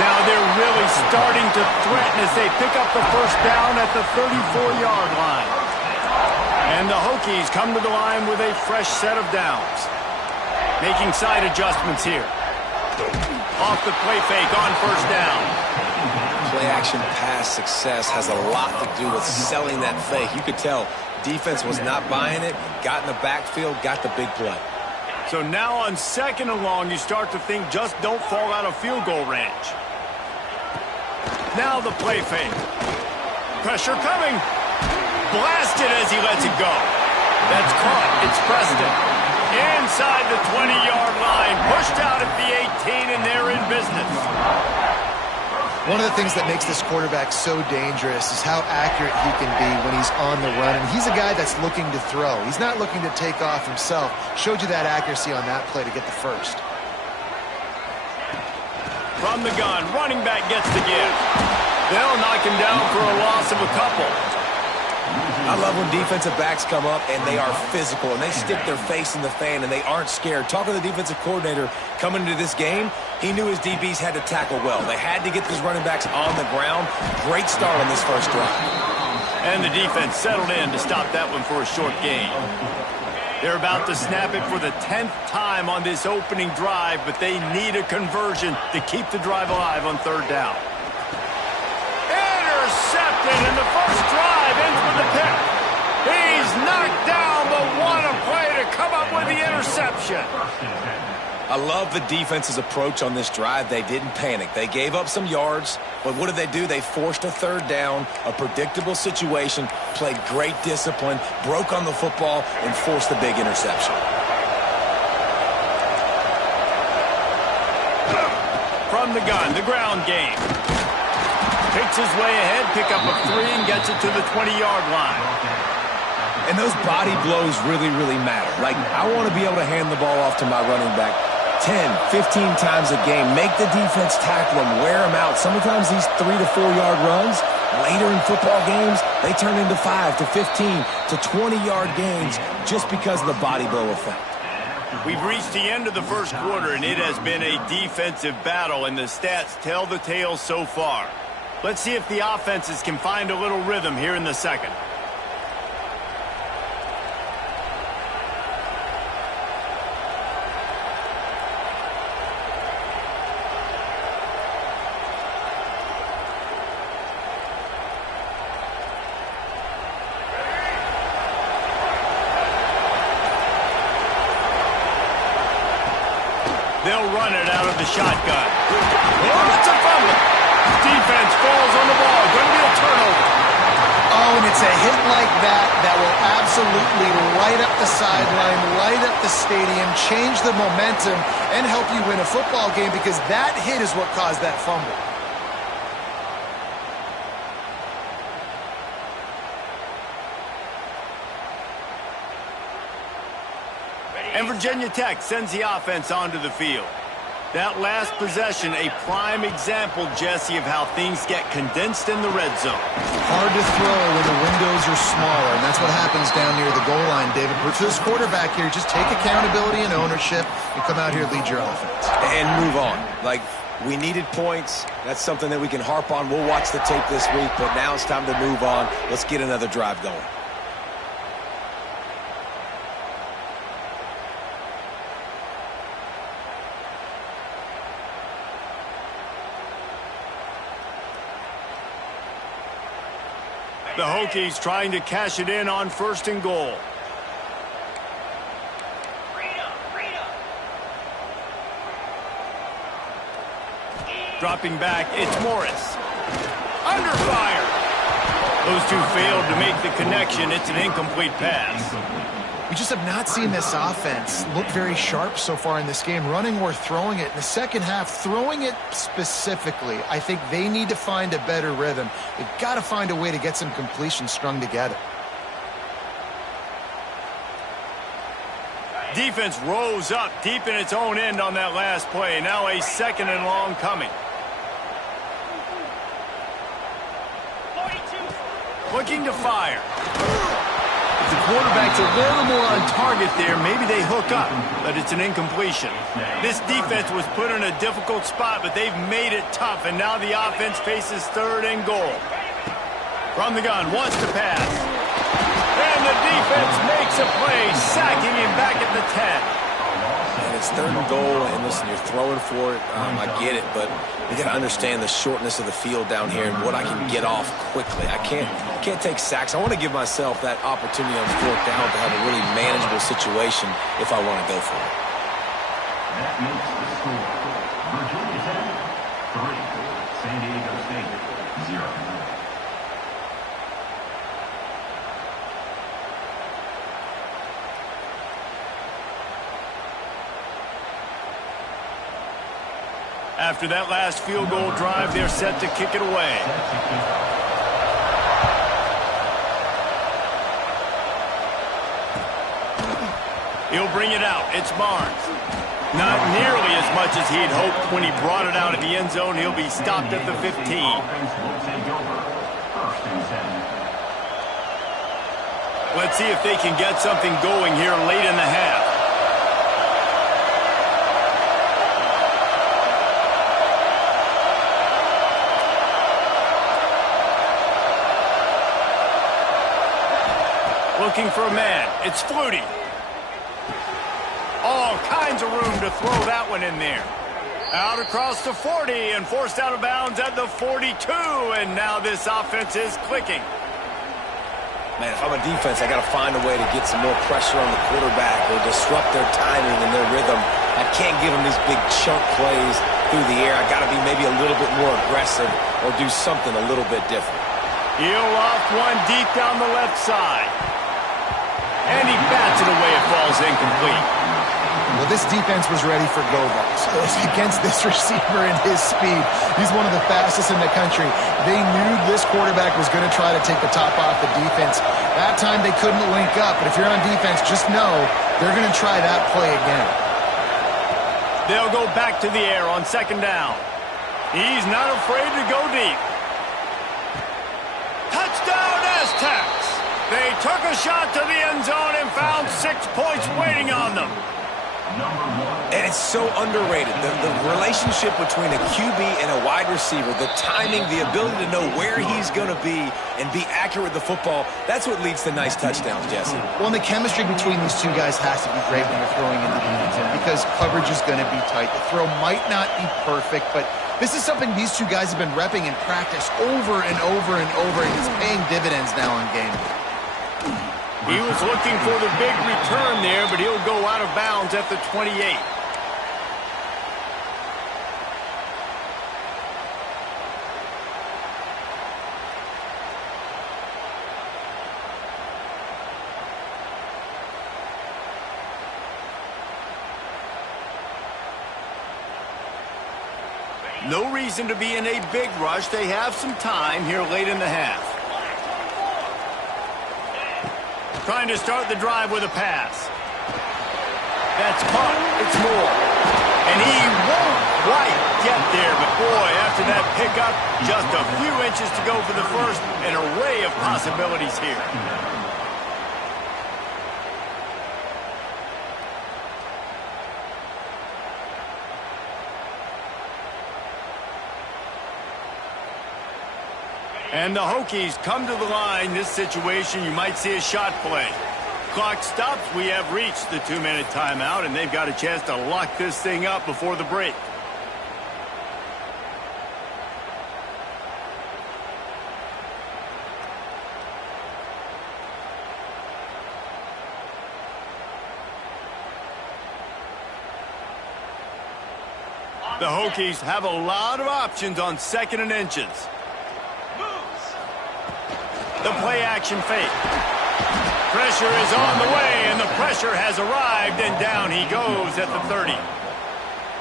Now they're really starting to threaten as they pick up the first down at the 34-yard line. And the Hokies come to the line with a fresh set of downs. Making side adjustments here. Off the play fake on first down. Play-action pass success has a lot to do with selling that fake. You could tell defense was not buying it, got in the backfield, got the big play. So now on second and long, you start to think just don't fall out of field goal range. Now the play fake. Pressure coming. Blasted as he lets it go. That's caught. It's Preston. Inside the 20-yard line, pushed out at the 18, and they're in business. One of the things that makes this quarterback so dangerous is how accurate he can be when he's on the run. And he's a guy that's looking to throw. He's not looking to take off himself. Showed you that accuracy on that play to get the first. From the gun, running back gets the give. They'll knock him down for a loss of a couple. I love when defensive backs come up and they are physical and they stick their face in the fan and they aren't scared. Talking to the defensive coordinator coming into this game, he knew his DBs had to tackle well. They had to get these running backs on the ground. Great start on this first drive. And the defense settled in to stop that one for a short gain. They're about to snap it for the 10th time on this opening drive, but they need a conversion to keep the drive alive on third down. Intercepted, and the first drive ends with a pick. He's knocked down, but what a play to come up with the interception. I love the defense's approach on this drive. They didn't panic. They gave up some yards, but what did they do? They forced a third down, a predictable situation, played great discipline, broke on the football, and forced the big interception. From the gun, the ground game. Takes his way ahead, pick up a 3, and gets it to the 20-yard line. And those body blows really, really matter. Like, I want to be able to hand the ball off to my running back 10, 15 times a game. Make the defense tackle him, wear him out. Sometimes these 3 to 4 yard runs, later in football games, they turn into 5 to 15 to 20-yard gains just because of the body blow effect. We've reached the end of the first quarter, and it has been a defensive battle, and the stats tell the tale so far. Let's see if the offenses can find a little rhythm here in the second. They'll run it out of the shotgun. Oh, it's a fumble. Defense falls on the ball. Going to be a turnover. Oh, and it's a hit like that that will absolutely light up the sideline, light up the stadium, change the momentum, and help you win a football game because that hit is what caused that fumble. And Virginia Tech sends the offense onto the field. That last possession, a prime example, Jesse, of how things get condensed in the red zone. Hard to throw when the windows are smaller, and that's what happens down near the goal line, David. But for this quarterback here, just take accountability and ownership and come out here and lead your offense. And move on. Like, we needed points. That's something that we can harp on. We'll watch the tape this week, but now it's time to move on. Let's get another drive going. The Hokies trying to cash it in on 1st and goal. Dropping back, it's Morris. Under fire. Those two failed to make the connection. It's an incomplete pass. We just have not seen this offense look very sharp so far in this game, running or throwing it. In the second half, throwing it specifically, I think they need to find a better rhythm. They've got to find a way to get some completions strung together. Defense rose up deep in its own end on that last play. Now a 2nd and long coming. Looking to fire. If the quarterback's a little more on target there, maybe they hook up, but it's an incompletion. This defense was put in a difficult spot, but they've made it tough, and now the offense faces 3rd and goal. From the gun, wants to pass. And the defense makes a play, sacking him back at the 10. And it's 3rd and goal, and listen, you're throwing for it. I get it, but you got to understand the shortness of the field down here and what I can get off quickly. I can't take sacks. I want to give myself that opportunity on 4th down to have a really manageable situation if I want to go for it. That makes the score. Virginia Tech, 3. San Diego State, 0. After that last field goal drive, they're set to kick it away. He'll bring it out. It's Barnes. Not nearly as much as he'd hoped when he brought it out of the end zone. He'll be stopped at the 15. Let's see if they can get something going here late in the half. Looking for a man. It's Flutie. All kinds of room to throw that one in there. Out across the 40 and forced out of bounds at the 42. And now this offense is clicking. Man, if I'm a defense, I got to find a way to get some more pressure on the quarterback or disrupt their timing and their rhythm. I can't give them these big chunk plays through the air. I got to be maybe a little bit more aggressive or do something a little bit different. He'll off one deep down the left side. And he bats it away. It falls incomplete. Well, this defense was ready for go balls. Against this receiver and his speed, he's one of the fastest in the country. They knew this quarterback was going to try to take the top off the defense. That time they couldn't link up, but if you're on defense, just know they're going to try that play again. They'll go back to the air on second down. He's not afraid to go deep. Touchdown, Aztecs! They took a shot to the end zone and found 6 points waiting on them. And it's so underrated. The relationship between a QB and a wide receiver, the timing, the ability to know where he's going to be and be accurate with the football, that's what leads to nice touchdowns, Jesse. Well, and the chemistry between these two guys has to be great when you're throwing in the defense because coverage is going to be tight. The throw might not be perfect, but this is something these two guys have been repping in practice over and over and over, and it's paying dividends now in game. He was looking for the big return there, but he'll go out of bounds at the 28. No reason to be in a big rush. They have some time here late in the half. Trying to start the drive with a pass. That's caught. It's Moore. And he won't quite get there. But, boy, after that pickup, just a few inches to go for the first. An array of possibilities here. And the Hokies come to the line. This situation, you might see a shot play. Clock stops. We have reached the 2-minute timeout, and they've got a chance to lock this thing up before the break. The Hokies have a lot of options on 2nd and inches. The play-action fake. Pressure is on the way, and the pressure has arrived, and down he goes at the 30.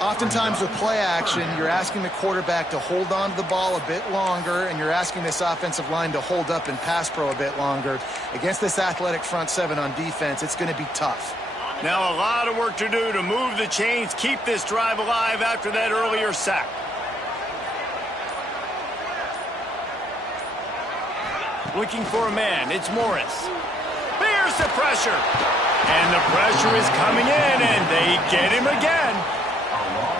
Oftentimes with play action, you're asking the quarterback to hold on to the ball a bit longer, and you're asking this offensive line to hold up and pass pro a bit longer. Against this athletic front seven on defense, it's going to be tough. Now a lot of work to do to move the chains, keep this drive alive after that earlier sack. Looking for a man. It's Morris. There's the pressure. And the pressure is coming in, and they get him again.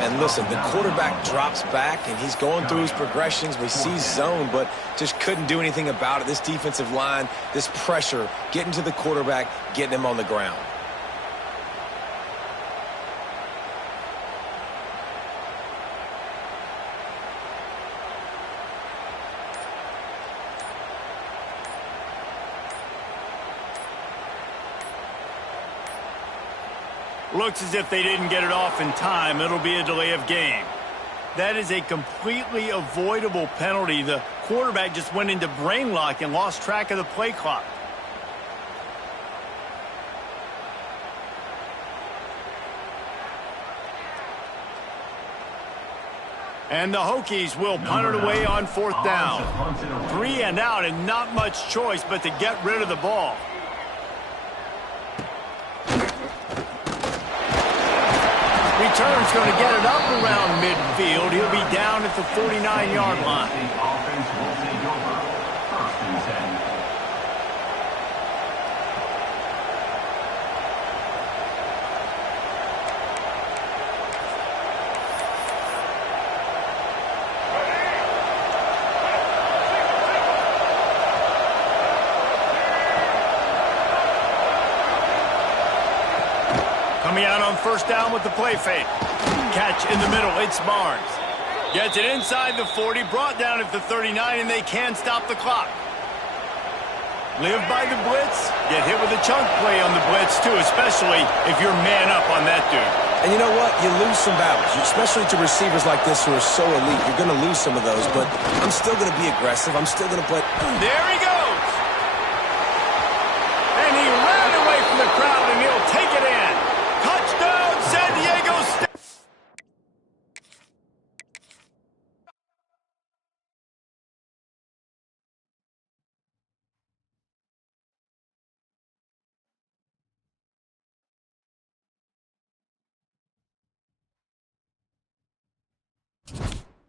And listen, the quarterback drops back, and he's going through his progressions. We see zone, but just couldn't do anything about it. This defensive line, this pressure, getting to the quarterback, getting him on the ground. Looks as if they didn't get it off in time. It'll be a delay of game. That is a completely avoidable penalty. The quarterback just went into brain lock and lost track of the play clock. And the Hokies will punt it away on 4th down. 3 and out, and not much choice but to get rid of the ball. Return's going to get it up around midfield. He'll be down at the 49-yard line. The offense will take over. 1st and 10. Coming out on 1st down with the play fake. Catch in the middle. It's Barnes. Gets it inside the 40, brought down at the 39, and they can stop the clock. Live by the blitz. Get hit with a chunk play on the blitz, too, especially if you're man up on that dude. And you know what? You lose some battles, especially to receivers like this who are so elite. You're going to lose some of those, but I'm still going to be aggressive. I'm still going to play. There he goes.